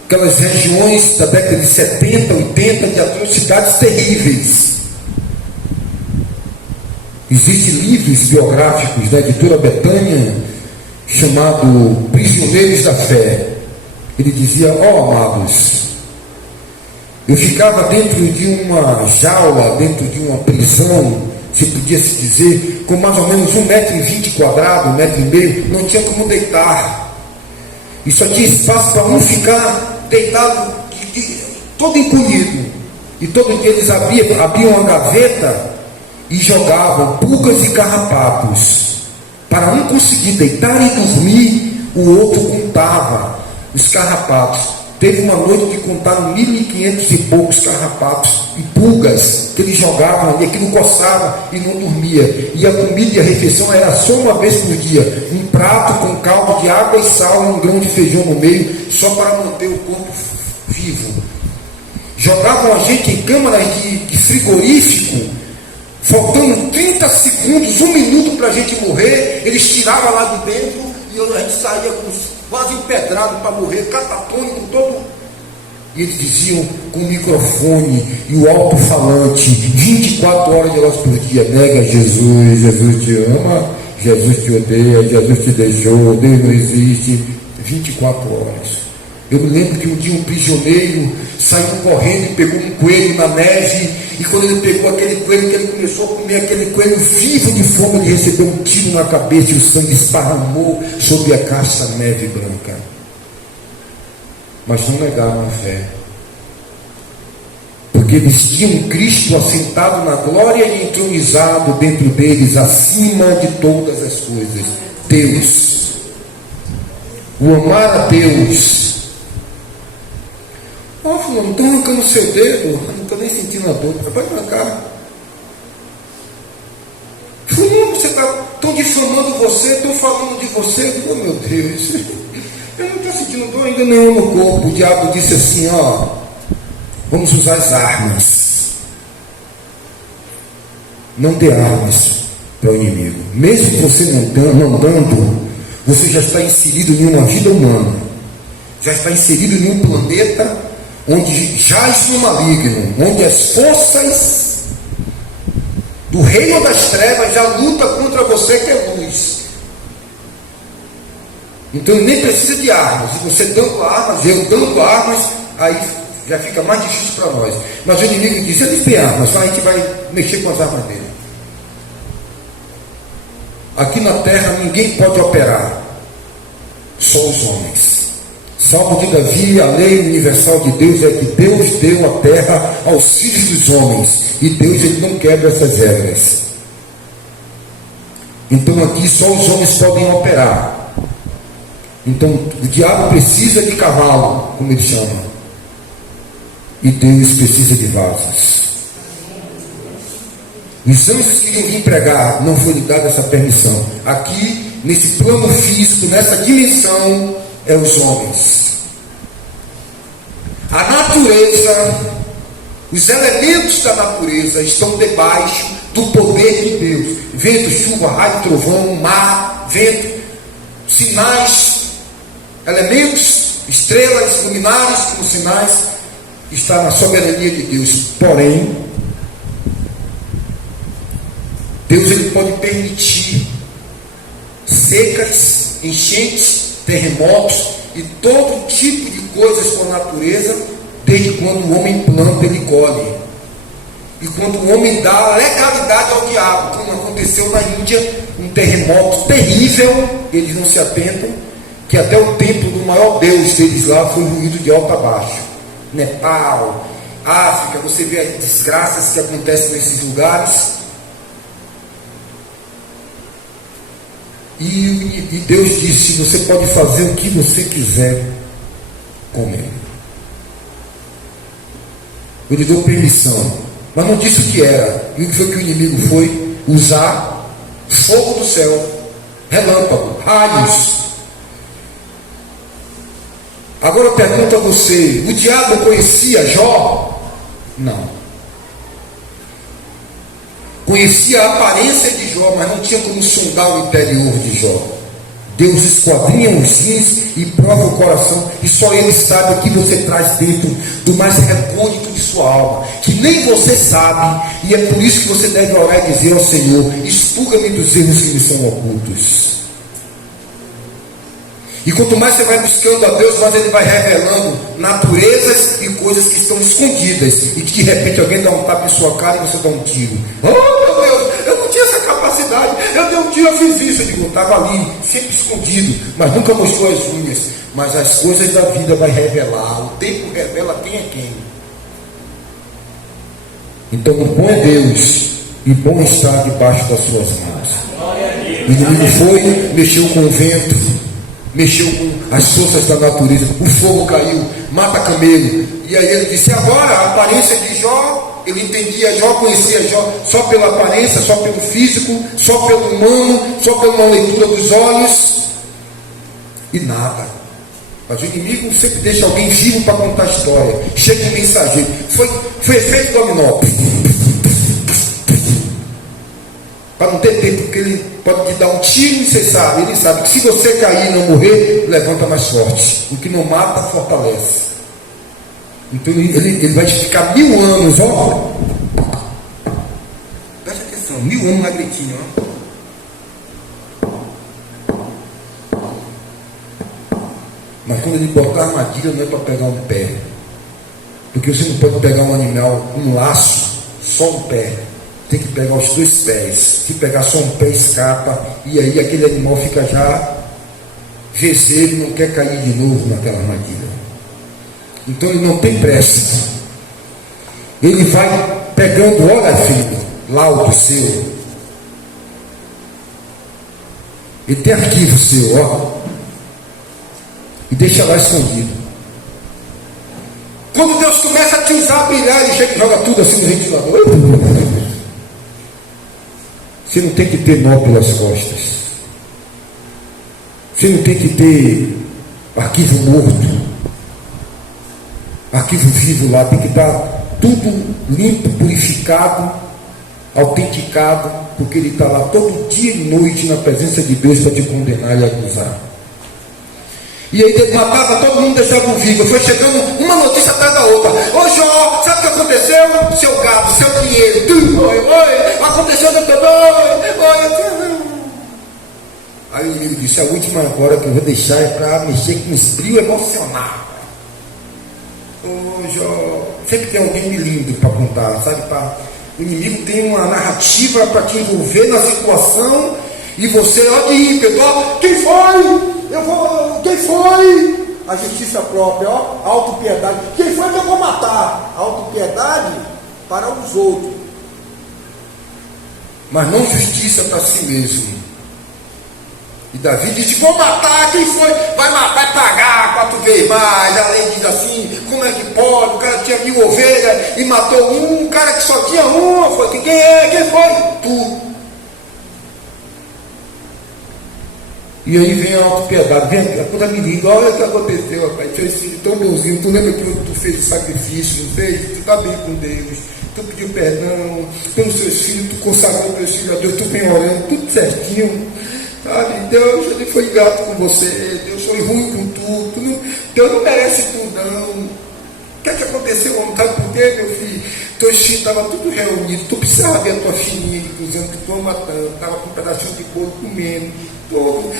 aquelas regiões da década de 70, 80, de atrocidades terríveis. Existem livros biográficos da editora Betânia, chamado Prisioneiros da Fé. Ele dizia: amados, eu ficava dentro de uma jaula, dentro de uma prisão, se podia se dizer, com mais ou menos 1,20 m quadrado, 1,5 m, não tinha como deitar. E só tinha espaço para um ficar deitado, todo encolhido. E todo dia eles abriam uma gaveta e jogavam pulgas e carrapatos. Para um conseguir deitar e dormir, o outro contava os carrapatos. Teve uma noite que contaram 1.500 e poucos carrapatos e pulgas que eles jogavam ali, aquilo coçava e não dormia. E a comida e a refeição era só uma vez por dia, um prato com caldo de água e sal e um grão de feijão no meio, só para manter o corpo vivo. Jogavam a gente em câmaras de frigorífico, faltando 30 segundos, 1 minuto para a gente morrer, eles tiravam lá de dentro e a gente saía quase empedrado para morrer, catatônico todo. E eles diziam com o microfone e o alto-falante, 24 horas de horas por dia: nega Jesus, Jesus te ama, Jesus te odeia, Jesus te deixou, Deus não existe. 24 horas. Eu me lembro que um dia um prisioneiro saiu correndo e pegou um coelho na neve, e quando ele pegou aquele coelho, que ele começou a comer aquele coelho vivo de fome, ele recebeu um tiro na cabeça e o sangue esparramou sobre a caixa neve branca. Mas não negaram a fé, porque eles tinham Cristo assentado na glória e entronizado dentro deles, acima de todas as coisas. Deus. O amar a Deus. Ó, fulano, estou arrancando o seu dedo, não estou nem sentindo a dor. Pode arrancar. Fulano, você está tão difamando você, estou falando de você. Oh, meu Deus, eu não estou sentindo dor ainda nenhum no corpo. O diabo disse assim: ó, vamos usar as armas. Não dê armas para o inimigo. Mesmo você não dando, você já está inserido em uma vida humana, já está inserido em um planeta onde jaz no maligno, onde as forças do reino das trevas já lutam contra você que é luz. Então nem precisa de armas. E você dando armas, eu dando armas, aí já fica mais difícil para nós. Mas o inimigo diz: ele tem armas, a gente vai mexer com as armas dele. Aqui na terra ninguém pode operar, só os homens. Salmo de Davi: a lei universal de Deus é que Deus deu a terra aos filhos dos homens, e Deus, ele não quebra essas regras. Então aqui só os homens podem operar. Então o diabo precisa de cavalo, como ele chama, e Deus precisa de vasos. Os anjos queriam vir pregar, não foi lhe dada essa permissão. Aqui, nesse plano físico, nessa dimensão, é os homens. A natureza, os elementos da natureza estão debaixo do poder de Deus. Vento, chuva, raio, trovão, mar, vento, sinais, elementos, estrelas, luminares como sinais, está na soberania de Deus. Porém, Deus, ele pode permitir secas, enchentes, terremotos e todo tipo de coisas com a natureza, desde quando o homem planta, ele colhe. E quando o homem dá legalidade ao diabo, como aconteceu na Índia, um terremoto terrível, eles não se atentam, que até o templo do maior Deus deles lá foi ruído de alto a baixo. Nepal, África, você vê as desgraças que acontecem nesses lugares. E Deus disse: você pode fazer o que você quiser com ele. Eu lhe dou permissão, mas não disse o que era. E o que foi que o inimigo foi? Usar fogo do céu, relâmpago, raios. Agora eu pergunto a você: o diabo conhecia Jó? Não. Conhecia a aparência de Jó, mas não tinha como sondar o interior de Jó. Deus esquadrinha os rins e prova o coração, e só Ele sabe o que você traz dentro do mais recôndito de sua alma, que nem você sabe. E é por isso que você deve orar e dizer ao Senhor: expurga-me dos erros que me são ocultos. E quanto mais você vai buscando a Deus, mais Ele vai revelando naturezas e coisas que estão escondidas, e que de repente alguém dá um tapa em sua cara e você dá um tiro. Oh meu Deus, eu não tinha essa capacidade, eu dei um tiro, eu fiz isso. Eu digo: estava ali, sempre escondido, mas nunca mostrou as unhas. Mas as coisas da vida vai revelar, o tempo revela quem é quem. Então o bom é Deus, e bom estar debaixo das suas mãos. O inimigo foi, mexeu com o vento, mexeu com as forças da natureza, o fogo caiu, mata camelo. E aí ele disse: agora a aparência de Jó, ele entendia Jó, conhecia Jó só pela aparência, só pelo físico, só pelo humano, só pela leitura dos olhos, e nada. Mas o inimigo sempre deixa alguém vivo para contar a história. Chega um mensageiro. Foi efeito dominó. Para não ter tempo, porque ele pode te dar um tiro e você sabe. Ele sabe que se você cair e não morrer, levanta mais forte. O que não mata, fortalece. Então ele vai ficar 1000 anos, ó. Presta atenção, 1000 anos na gritinha, ó. Mas quando ele botar a armadilha, não é para pegar um pé. Porque você não pode pegar um animal, um laço, só um pé. Tem que pegar os 2 pés. Se pegar só um pé, escapa. E aí aquele animal fica já rezeiro, não quer cair de novo naquela armadilha. Então ele não tem pressa. Ele vai pegando, olha filho, laudo seu. Ele tem arquivo seu, ó. E deixa lá escondido. Quando Deus começa a te usar a brilhar, ele chega e joga tudo assim no ventilador. Você não tem que ter nó pelas costas. Você não tem que ter arquivo morto, arquivo vivo lá. Tem que estar tudo limpo, purificado, autenticado, porque ele está lá todo dia e noite na presença de Deus para te condenar e acusar. E aí ele matava todo mundo, deixava vivo. Foi chegando uma notícia atrás da outra. Ô Jó, sabe o que aconteceu? Seu gado, seu dinheiro. Oi, aconteceu, oi. Aí ele disse, a última agora que eu vou deixar é para mexer com esfrio emocional. Ô Jó, sempre tem alguém lindo para contar, sabe? O inimigo tem uma narrativa para te envolver na situação e você, ó de ímpeto, ó, quem foi? Quem foi? A justiça própria, ó, autopiedade. Quem foi que eu vou matar? Autopiedade para os outros, mas não justiça para si mesmo. E Davi disse, vou matar, quem foi? Vai matar, vai pagar 4 vezes mais. A lei diz assim, como é que pode? O cara tinha 1000 ovelhas e matou um, cara que só tinha uma. Foi, quem é? Quem foi? Tu. E aí vem a autopiedade, vem a coisa me liga, olha o que aconteceu, rapaz, teu filho tão bonzinho, tu lembra que tu fez o sacrifício, não fez? Tu está bem com Deus, tu pediu perdão pelos seus filhos, tu consagrou teus filhos a Deus, tu vem orando, tudo certinho, sabe? Deus, ele foi grato com você, Deus foi ruim com tudo, Deus não merece tudo não. O que é que aconteceu ontem? Sabe por quê, meu filho? Teus filhos estavam tudo reunidos, tu precisava ver a tua filhinha, dizendo que tu ama tanto, estava com um pedacinho de bolo comendo.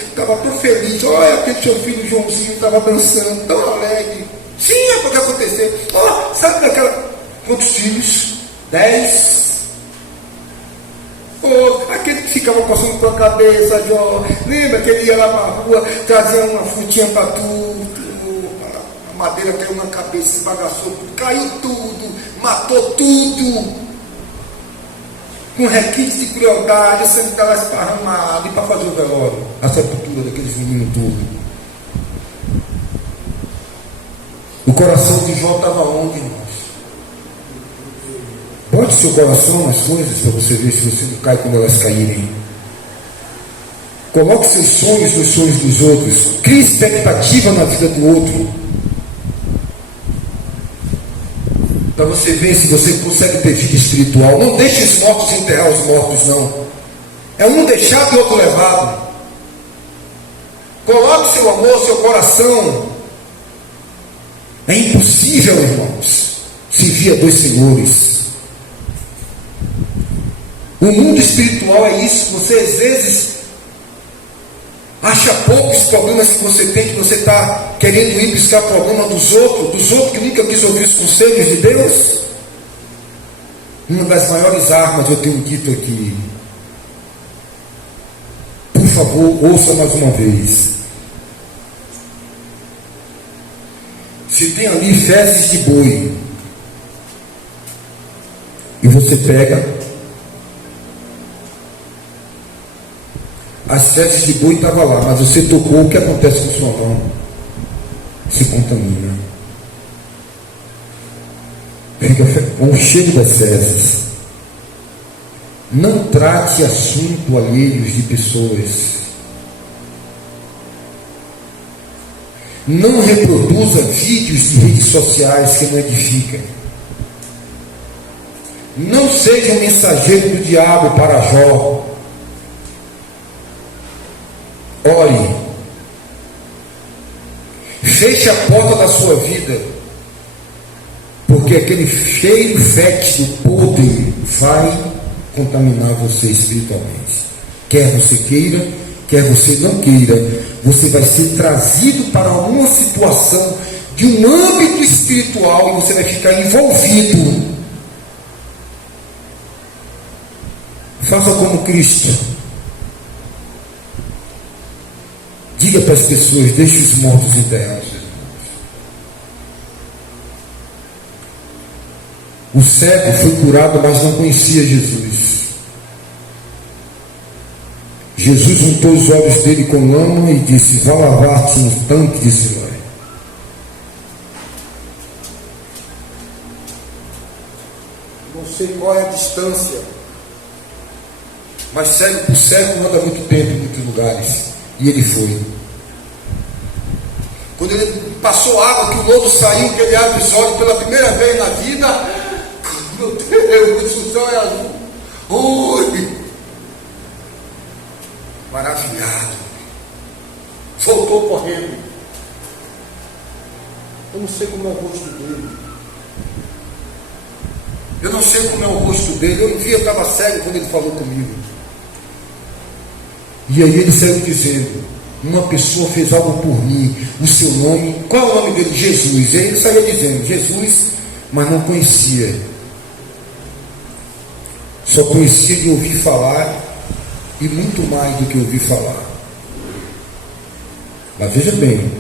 Estava tão feliz, olha aquele seu filho Joãozinho estava dançando, tão alegre. Sim, é porque aconteceu. Oh, sabe daquela. Quantos filhos? 10. Oh, aquele que ficava coçando tua cabeça, Jó. Lembra que ele ia lá para a rua, trazia uma frutinha para tu, a madeira caiu na cabeça, esbagaçou tudo, caiu tudo, matou tudo. Com requinte de crueldade, sendo que estava esparramado, e para fazer o velório, a sepultura daqueles meninos todos. O coração de Jó estava onde, irmãos? Bote seu coração nas coisas para você ver se você não cai quando elas caírem. Coloque seus sonhos nos sonhos dos outros. Crie expectativa na vida do outro. Para você ver se você consegue ter vida espiritual. Não deixe os mortos enterrar os mortos, não. É um deixado e outro levado. Coloque seu amor, seu coração. É impossível, irmãos, servir a 2 senhores. O mundo espiritual é isso. Você às vezes acha poucos problemas que você tem, que você está querendo ir buscar problema dos outros que nunca quis ouvir os conselhos de Deus. Uma das maiores armas eu tenho dito aqui. Por favor, ouça mais uma vez. Se tem ali fezes de boi, e você pega as fezes de boi estavam lá, mas você tocou, o que acontece com sua mão? Se contamina. Fica com o cheiro das fezes. Não trate assunto alheios de pessoas. Não reproduza vídeos de redes sociais que não edificam. Não seja um mensageiro do diabo para Jó. Ore. Feche a porta da sua vida, porque aquele cheiro fétido, podre, vai contaminar você espiritualmente. Quer você queira, quer você não queira, você vai ser trazido para uma situação de um âmbito espiritual e você vai ficar envolvido. Faça como Cristo. Diga para as pessoas: deixe os mortos enterrar os seus mortos. O cego foi curado, mas não conhecia Jesus. Jesus untou os olhos dele com lama e disse: vá lavar-te no tanque de Siloé. Não sei qual é a distância, mas cego por cego anda muito tempo em muitos lugares. E ele foi. Quando ele passou água, que o lodo saiu, que ele abre os olhos pela primeira vez na vida, meu Deus, o céu é azul. Ui! Maravilhado. Voltou correndo. Eu não sei como é o rosto dele. Eu não sei como é o rosto dele. Eu vi, eu estava cego quando ele falou comigo. E aí ele saiu dizendo: uma pessoa fez algo por mim. O seu nome, qual é o nome dele? Jesus. E aí ele saiu dizendo Jesus, mas não conhecia. Só conhecia de ouvir falar, e muito mais do que ouvir falar. Mas veja bem,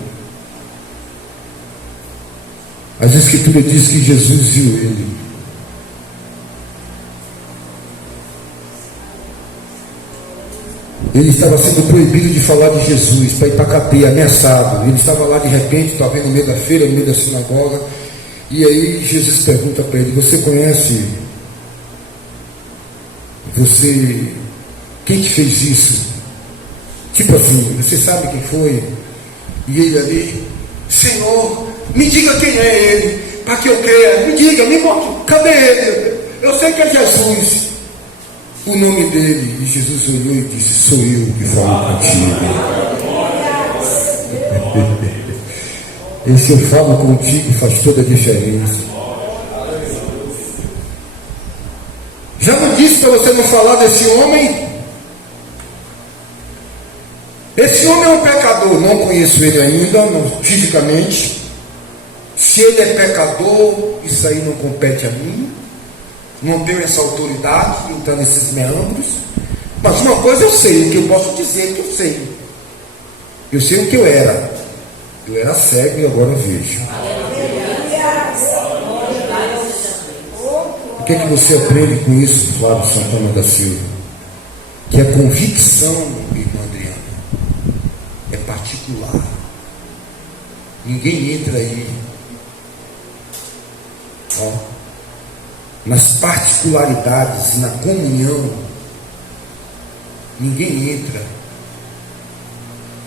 as Escrituras dizem que Jesus viu ele. Ele estava sendo proibido de falar de Jesus, para ir para a cadeia, ameaçado. Ele estava lá de repente, talvez no meio da feira, no meio da sinagoga. E aí Jesus pergunta para ele: você conhece? Quem te fez isso? Tipo assim, você sabe quem foi? E ele ali: Senhor, me diga quem é ele, para que eu creia. Me diga, me mostre, cadê ele? Eu sei que é Jesus. O nome dele. E Jesus olhou e disse: sou eu que falo contigo. Esse eu falo contigo faz toda a diferença. Já não disse para você não falar desse homem? Esse homem é um pecador. Não conheço ele ainda, não, fisicamente. Se ele é pecador, isso aí não compete a mim. Não tenho essa autoridade de entrar nesses meandros. Mas uma coisa eu sei, o que eu posso dizer que eu sei. Eu sei o que eu era. Eu era cego e agora eu vejo. O que é que você aprende com isso, Flávio Santana da Silva? Que a convicção, irmã Adriana, é particular. Ninguém entra aí. Ó. Nas particularidades, na comunhão, ninguém entra.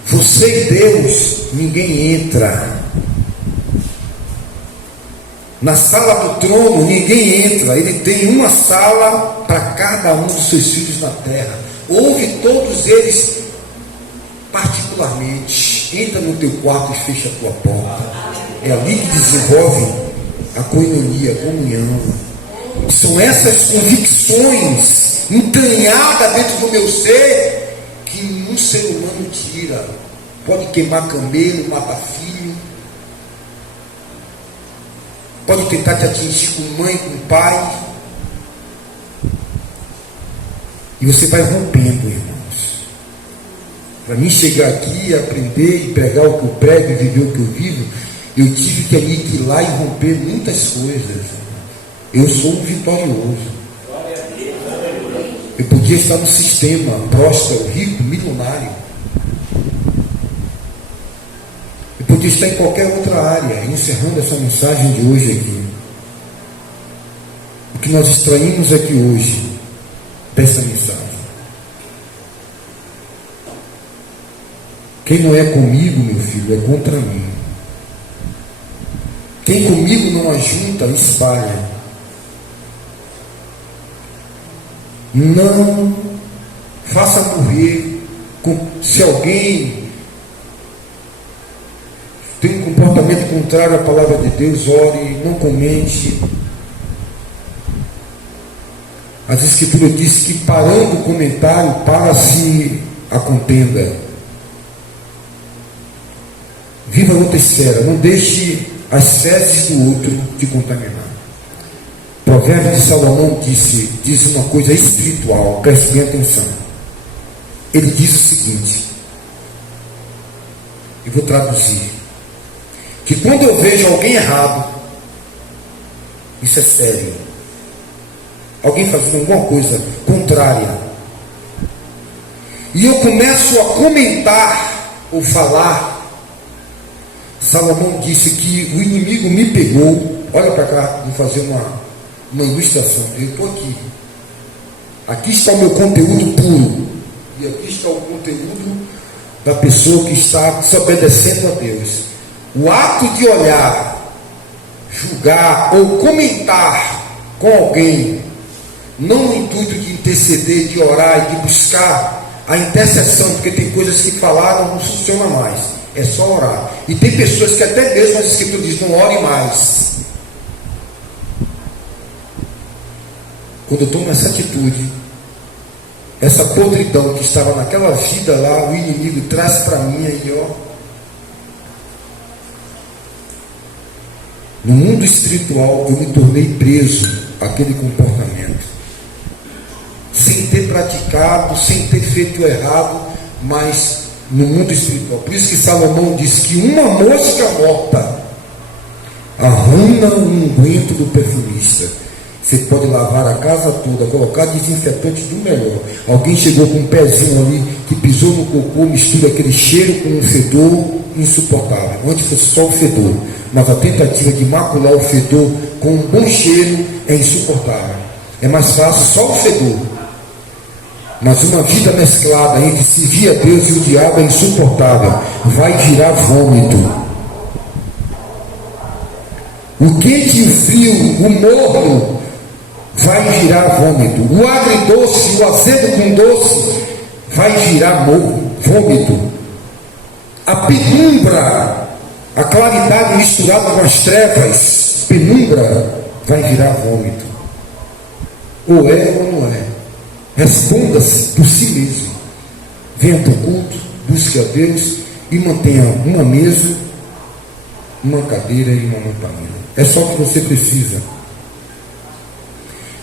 Você e Deus, ninguém entra. Na sala do trono, ninguém entra. Ele tem uma sala para cada um dos seus filhos na terra. Ouve todos eles particularmente. Entra no teu quarto e fecha a tua porta. É ali que desenvolve a koinonia, a comunhão. São essas convicções entranhadas dentro do meu ser que um ser humano tira. Pode queimar camelo, matar filho, pode tentar te atingir com mãe, com pai, e você vai rompendo, irmãos. Para mim chegar aqui, aprender e pregar o que eu prego e viver o que eu vivo, eu tive que aniquilar e romper muitas coisas. Eu sou um vitorioso. Eu podia estar no sistema próspero, rico, milionário. Eu podia estar em qualquer outra área. Encerrando essa mensagem de hoje aqui, o que nós extraímos aqui hoje dessa mensagem: quem não é comigo, meu filho, é contra mim. Quem comigo não ajunta, espalha. Não faça morrer. Se alguém tem um comportamento contrário à palavra de Deus, ore, não comente. As Escrituras dizem que parando o comentário, para-se a contenda. Viva outra esfera, não deixe as fezes do outro te contaminar. Provérbio de Salomão diz uma coisa espiritual, preste bem atenção. Ele diz o seguinte, eu vou traduzir, que quando eu vejo alguém errado, isso é sério, alguém fazendo alguma coisa contrária, e eu começo a comentar ou falar, Salomão disse que o inimigo me pegou. Olha para cá, vou fazer uma ilustração. Eu estou aqui. Aqui está o meu conteúdo puro. E aqui está o conteúdo da pessoa que está desobedecendo a Deus. O ato de olhar, julgar ou comentar com alguém, não no intuito de interceder, de orar e de buscar a intercessão, porque tem coisas que falaram não funciona mais. É só orar. E tem pessoas que até mesmo as Escrituras dizem, não ore mais. Quando eu tomo essa atitude, essa podridão que estava naquela vida lá, o inimigo traz para mim aí, ó. No mundo espiritual, eu me tornei preso àquele comportamento. Sem ter praticado, sem ter feito errado, mas no mundo espiritual. Por isso que Salomão diz que uma mosca morta arruma um unguento do perfumista. Você pode lavar a casa toda, colocar desinfetante do melhor. Alguém chegou com um pezinho ali que pisou no cocô, mistura aquele cheiro com um fedor insuportável. Antes fosse só o fedor, mas a tentativa de macular o fedor com um bom cheiro é insuportável. É mais fácil só o fedor. Mas uma vida mesclada entre servir a Deus e o diabo é insuportável. Vai virar vômito. O quente e o frio, o morno, vai virar vômito. O agridoce, o azedo com doce, vai virar vômito. A penumbra, a claridade misturada com as trevas, penumbra, vai virar vômito. Ou é ou não é. Responda-se por si mesmo. Venha para o culto, busque a Deus e mantenha uma mesa, uma cadeira e uma lamparina. É só o que você precisa.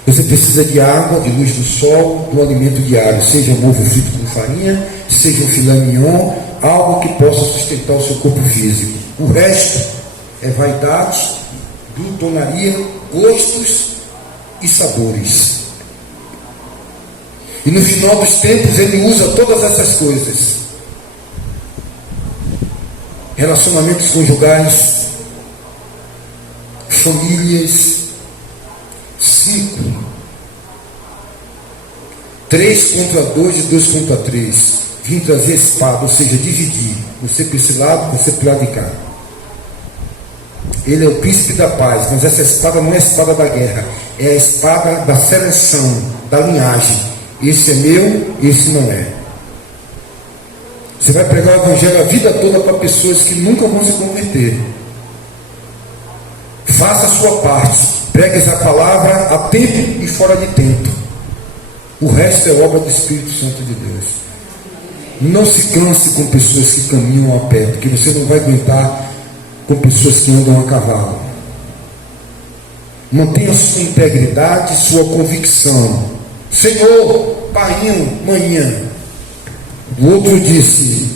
Você precisa de água, de luz do sol, do alimento diário, seja um ovo frito com farinha, seja um filé mignon, algo que possa sustentar o seu corpo físico. O resto é vaidade, glutonaria, gostos e sabores. E no final dos tempos ele usa todas essas coisas. Relacionamentos conjugais, famílias, 5, 3 contra 2 e 2 contra 3. Vim trazer espada, ou seja, dividir. Você para esse lado, você para o lado de cá. Ele é o príncipe da paz, mas essa espada não é a espada da guerra, é a espada da seleção, da linhagem. Esse é meu, esse não é. Você vai pregar o evangelho a vida toda para pessoas que nunca vão se converter. Faça a sua parte. Pregue essa palavra a tempo e fora de tempo. O resto é obra do Espírito Santo de Deus. Não se canse com pessoas que caminham a pé, porque você não vai aguentar com pessoas que andam a cavalo. Mantenha sua integridade, sua convicção. Senhor, painho, manhã. O outro disse,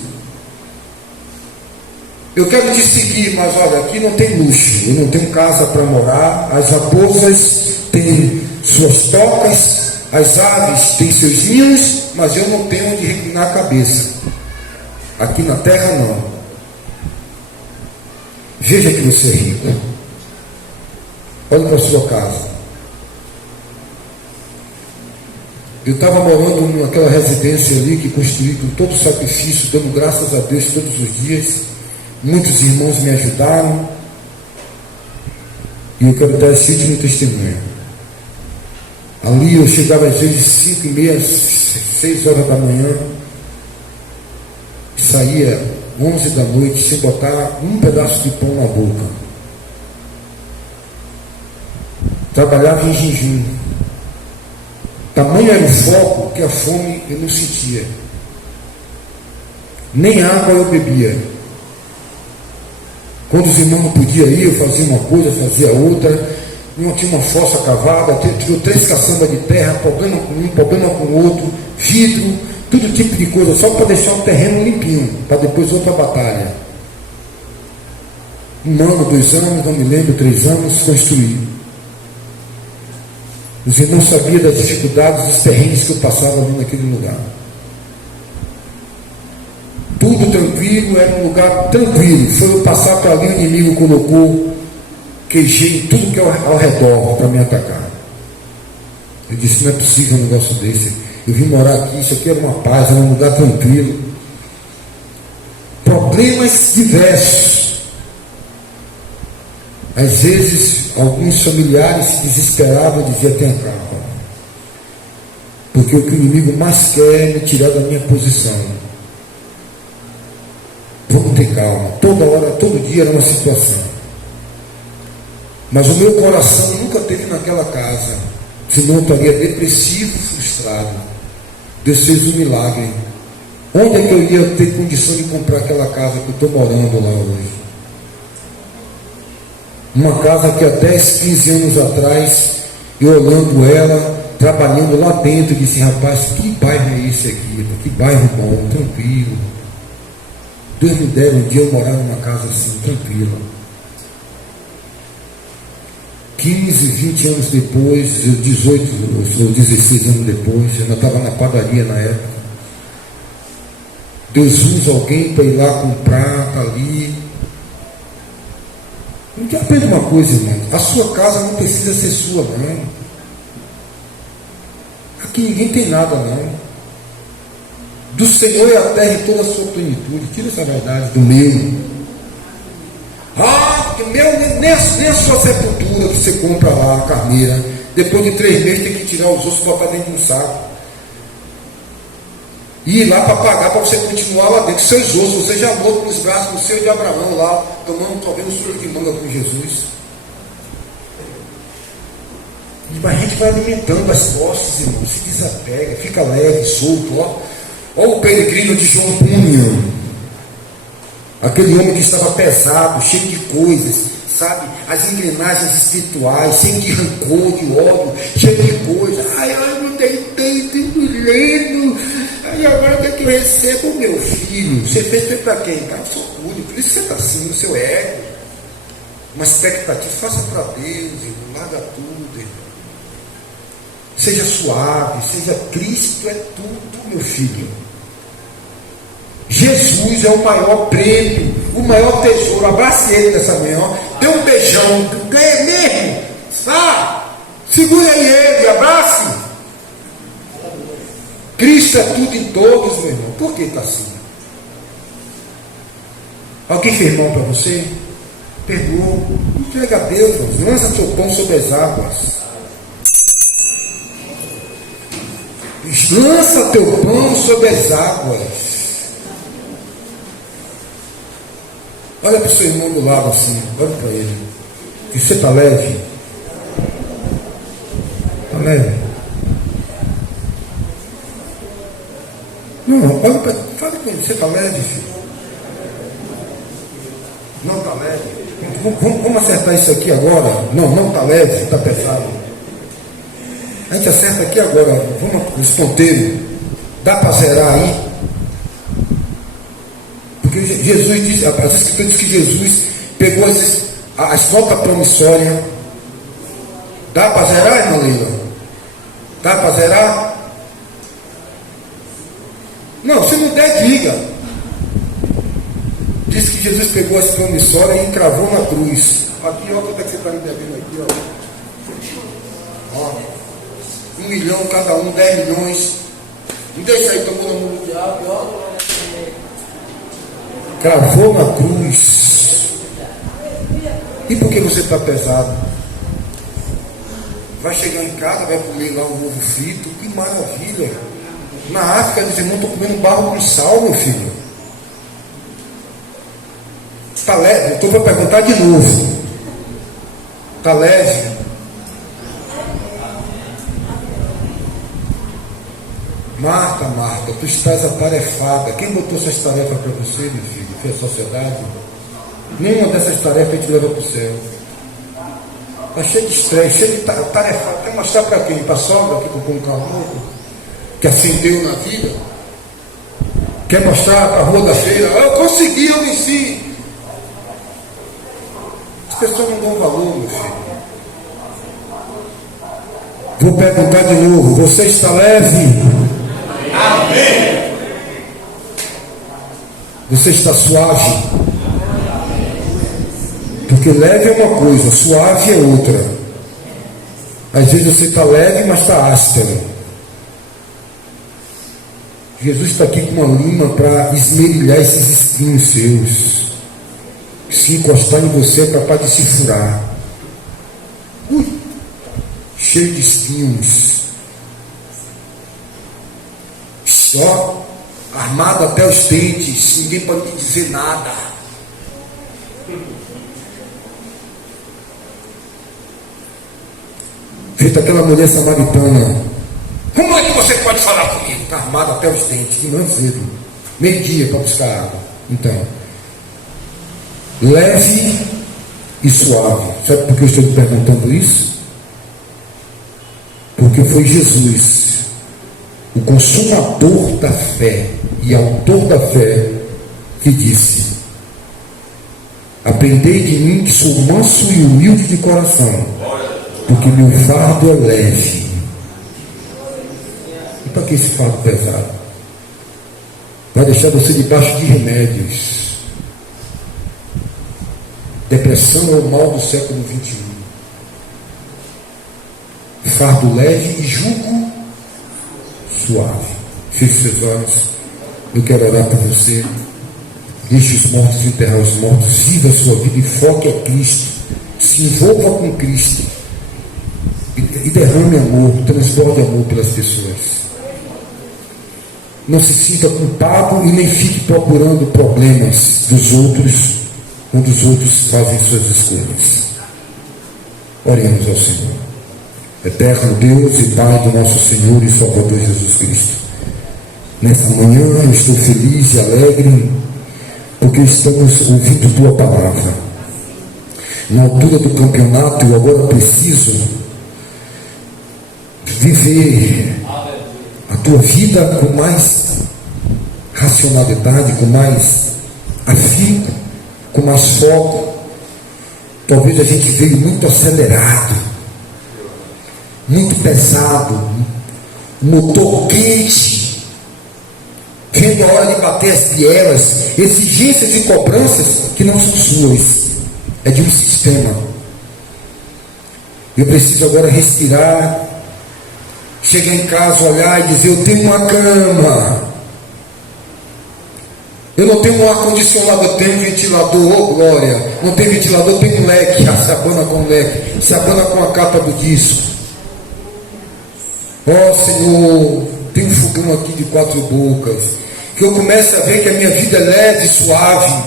eu quero te seguir, mas olha, aqui não tem luxo, eu não tenho casa para morar, as raposas têm suas tocas, as aves têm seus ninhos, mas eu não tenho onde reclinar a cabeça. Aqui na terra não. Veja que você é rico. Olhe para a sua casa. Eu estava morando naquela residência ali que construí com todo sacrifício, dando graças a Deus todos os dias. Muitos irmãos me ajudaram. E eu quero dar esse último testemunho. Ali eu chegava às vezes 5h30, 6 horas da manhã, e saía 11 da noite sem botar um pedaço de pão na boca. Trabalhava em jejum. Tamanho era o foco que a fome eu não sentia. Nem água eu bebia. Quando os irmãos não podiam ir, eu fazia uma coisa, fazia outra. Não tinha uma fossa cavada, tirou 3 caçambas de terra, problema com um, problema com o outro, vidro, todo tipo de coisa, só para deixar o terreno limpinho, para depois outra batalha. 1 ano, 2 anos, não me lembro, 3 anos, construí. Os irmãos sabiam das dificuldades, dos perrengues que eu passava ali naquele lugar. Tudo tranquilo, era um lugar tranquilo. Foi eu passar para ali, o inimigo colocou queijei em tudo que é ao redor para me atacar. Eu disse, não é possível um negócio desse. Eu vim morar aqui, isso aqui era uma paz, era um lugar tranquilo. Problemas diversos. Às vezes, alguns familiares se desesperavam e diziam, tenha calma. Porque o que o inimigo mais quer é me tirar da minha posição. Vamos ter calma. Toda hora, todo dia era uma situação. Mas o meu coração nunca teve naquela casa, senão eu estaria depressivo, frustrado. Deus fez um milagre. Onde é que eu ia ter condição de comprar aquela casa que eu estou morando lá hoje? Uma casa que há 10, 15 anos atrás, eu olhando ela, trabalhando lá dentro, disse, rapaz, que bairro é esse aqui? Que bairro bom, tranquilo. Deus me dera um dia eu morar numa casa assim, tranquila. 15, 20 anos depois, 18 ou 16 anos depois, eu ainda estava na padaria na época. Deus usa alguém para ir lá comprar, está ali. Não te aprenda uma coisa, irmão. A sua casa não precisa ser sua, não. Aqui ninguém tem nada, não. Do Senhor é a terra e toda a sua plenitude. Tira essa verdade do meu. Nem a sua sepultura que você compra lá, a carneira, depois de 3 meses tem que tirar os ossos e botar dentro de um saco. E ir lá para pagar, para você continuar lá dentro. Seus ossos, você já morto nos braços do seu de Abraão lá, tomando, talvez, um suco de manga com Jesus. Mas a gente vai alimentando as costas, irmão, se desapega, fica leve, solto. Olha o peregrino de João Bunyan. Aquele homem que estava pesado, cheio de coisas, sabe? As engrenagens espirituais, cheio de rancor, de ódio, cheio de coisas. Ai, eu não tenho tanto engano. Ai, agora que eu recebo o meu filho. Você fez para quem? Para o seu orgulho. Por isso você está assim, no seu ego. Uma expectativa, faça para Deus, irmão. Larga tudo, irmão. Seja suave, seja Cristo, é tudo, meu filho. Jesus é o maior prêmio, o maior tesouro. Abrace ele nessa manhã, dê um beijão, ganha mesmo, tá? Segura aí ele, abrace. Cristo é tudo em todos, meu irmão. Por que está assim? Alguém fez mal para você? Perdoou. Entrega a Deus, irmão. Lança seu pão sobre as águas. Lança teu pão sobre as águas. Olha para o seu irmão do lado assim, olha para ele. E você está leve? Está leve? Não, olha para ele. Fala com ele, você está leve, filho? Não está leve? Vamos acertar isso aqui agora? Não está leve, está pesado. A gente acerta aqui agora. Vamos para os ponteiros. Dá para zerar aí? Porque Jesus diz, as escrituras dizem que Jesus pegou as notas promissórias. Dá para zerar, irmã Leila? Dá para zerar? Não, se não der, diga. Diz que Jesus pegou as promissórias e encravou na cruz. Aqui, ó, quanto é que você está me devendo aqui, ó. 1 milhão cada um, 10 milhões. Não deixa aí, tomou na mão do diabo, ó. Cravou na cruz. E por que você está pesado? vai chegar em casa, vai comer lá um ovo frito, que maravilha. Na África, eles irmãos estão comendo barro com sal, meu filho. Está leve? Estou para perguntar de novo. Está leve? Marta, tu estás atarefada. Quem botou essas tarefas para você, meu filho? Foi a sociedade? Nenhuma dessas tarefas te leva para o céu. Está cheio de estresse, cheio de tarefa. Quer mostrar para quem? Para a sogra que com um calor, que acendeu na vida? Quer mostrar para a rua da feira? Eu consegui, eu venci. As pessoas não dão valor, meu filho. Vou perguntar de novo: você está leve? Amém. Você está suave? Porque leve é uma coisa, suave é outra. Às vezes você está leve, mas está áspero. Jesus está aqui com uma lima para esmerilhar esses espinhos seus. Se encostar em você é capaz de se furar. Cheio de espinhos. Só armado até os dentes, ninguém pode me dizer nada. Feita aquela mulher samaritana. Como é que você pode falar comigo? Está armado até os dentes, que não cedo. Meio-dia para buscar água. Então, leve e suave. Sabe por que eu estou te perguntando isso? Porque foi Jesus, o consumador da fé e autor da fé, que disse: aprendei de mim que sou manso e humilde de coração, porque meu fardo é leve. E para que esse fardo pesado? Vai deixar você debaixo de remédios. Depressão é o mal do século XXI. Fardo leve e jugo suave. Feche seus olhos. Eu quero orar por você. Deixe os mortos enterrar os mortos. Viva a sua vida e foque a Cristo. Se envolva com Cristo. E derrame amor, transborde amor pelas pessoas. Não se sinta culpado e nem fique procurando problemas dos outros quando os outros fazem suas escolhas. Oremos ao Senhor. Eterno Deus e Pai do nosso Senhor e Salvador Jesus Cristo, nessa manhã eu estou feliz e alegre porque estamos ouvindo Tua palavra. Na altura do campeonato eu agora preciso viver a Tua vida com mais racionalidade, com mais afinco, com mais foco. Talvez a gente veio muito acelerado, muito pesado, motor quente, vendo a hora de bater as bielas, exigências e cobranças que não são suas, é de um sistema. Eu preciso agora respirar, chegar em casa, olhar e dizer: eu tenho uma cama, eu não tenho um ar-condicionado, eu tenho um ventilador, oh glória, não tem ventilador, eu tenho um leque, se abana com o leque, se abana com a capa do disco. Ó Senhor, tem um fogão aqui de 4 bocas, que eu comece a ver que a minha vida é leve e suave,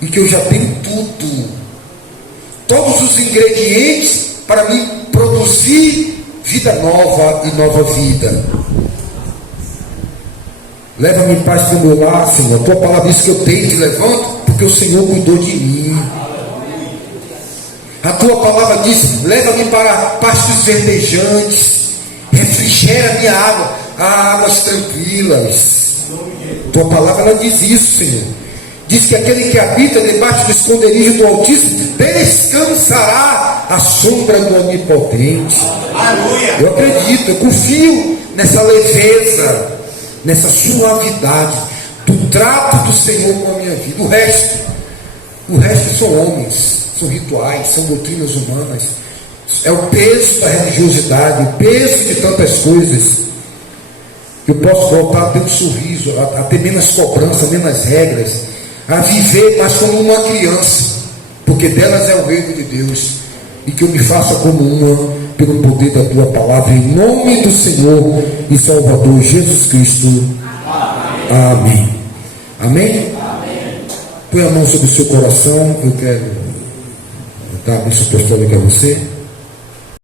e que eu já tenho tudo, todos os ingredientes para me produzir vida nova e nova vida. Leva-me em paz para o meu lar, Senhor. A Tua palavra diz que eu tenho, te levanto, porque o Senhor cuidou de mim. A Tua palavra diz: leva-me para pastos verdejantes, refrigera minha água, águas tranquilas. Tua palavra ela diz isso, Senhor. Diz que aquele que habita debaixo do esconderijo do Altíssimo descansará à sombra do Onipotente. Aleluia. Eu acredito, eu confio nessa leveza, nessa suavidade do trato do Senhor com a minha vida. O resto são homens, são rituais, são doutrinas humanas. É o peso da religiosidade, o peso de tantas coisas. Eu posso voltar a ter um sorriso, a ter menos cobrança, menos regras, a viver mais como uma criança, porque delas é o reino de Deus, e que eu me faça como uma, pelo poder da tua palavra, em nome do Senhor e Salvador Jesus Cristo. Amém. Amém? Põe a mão sobre o seu coração. Eu quero dar a bênção apostólica a você.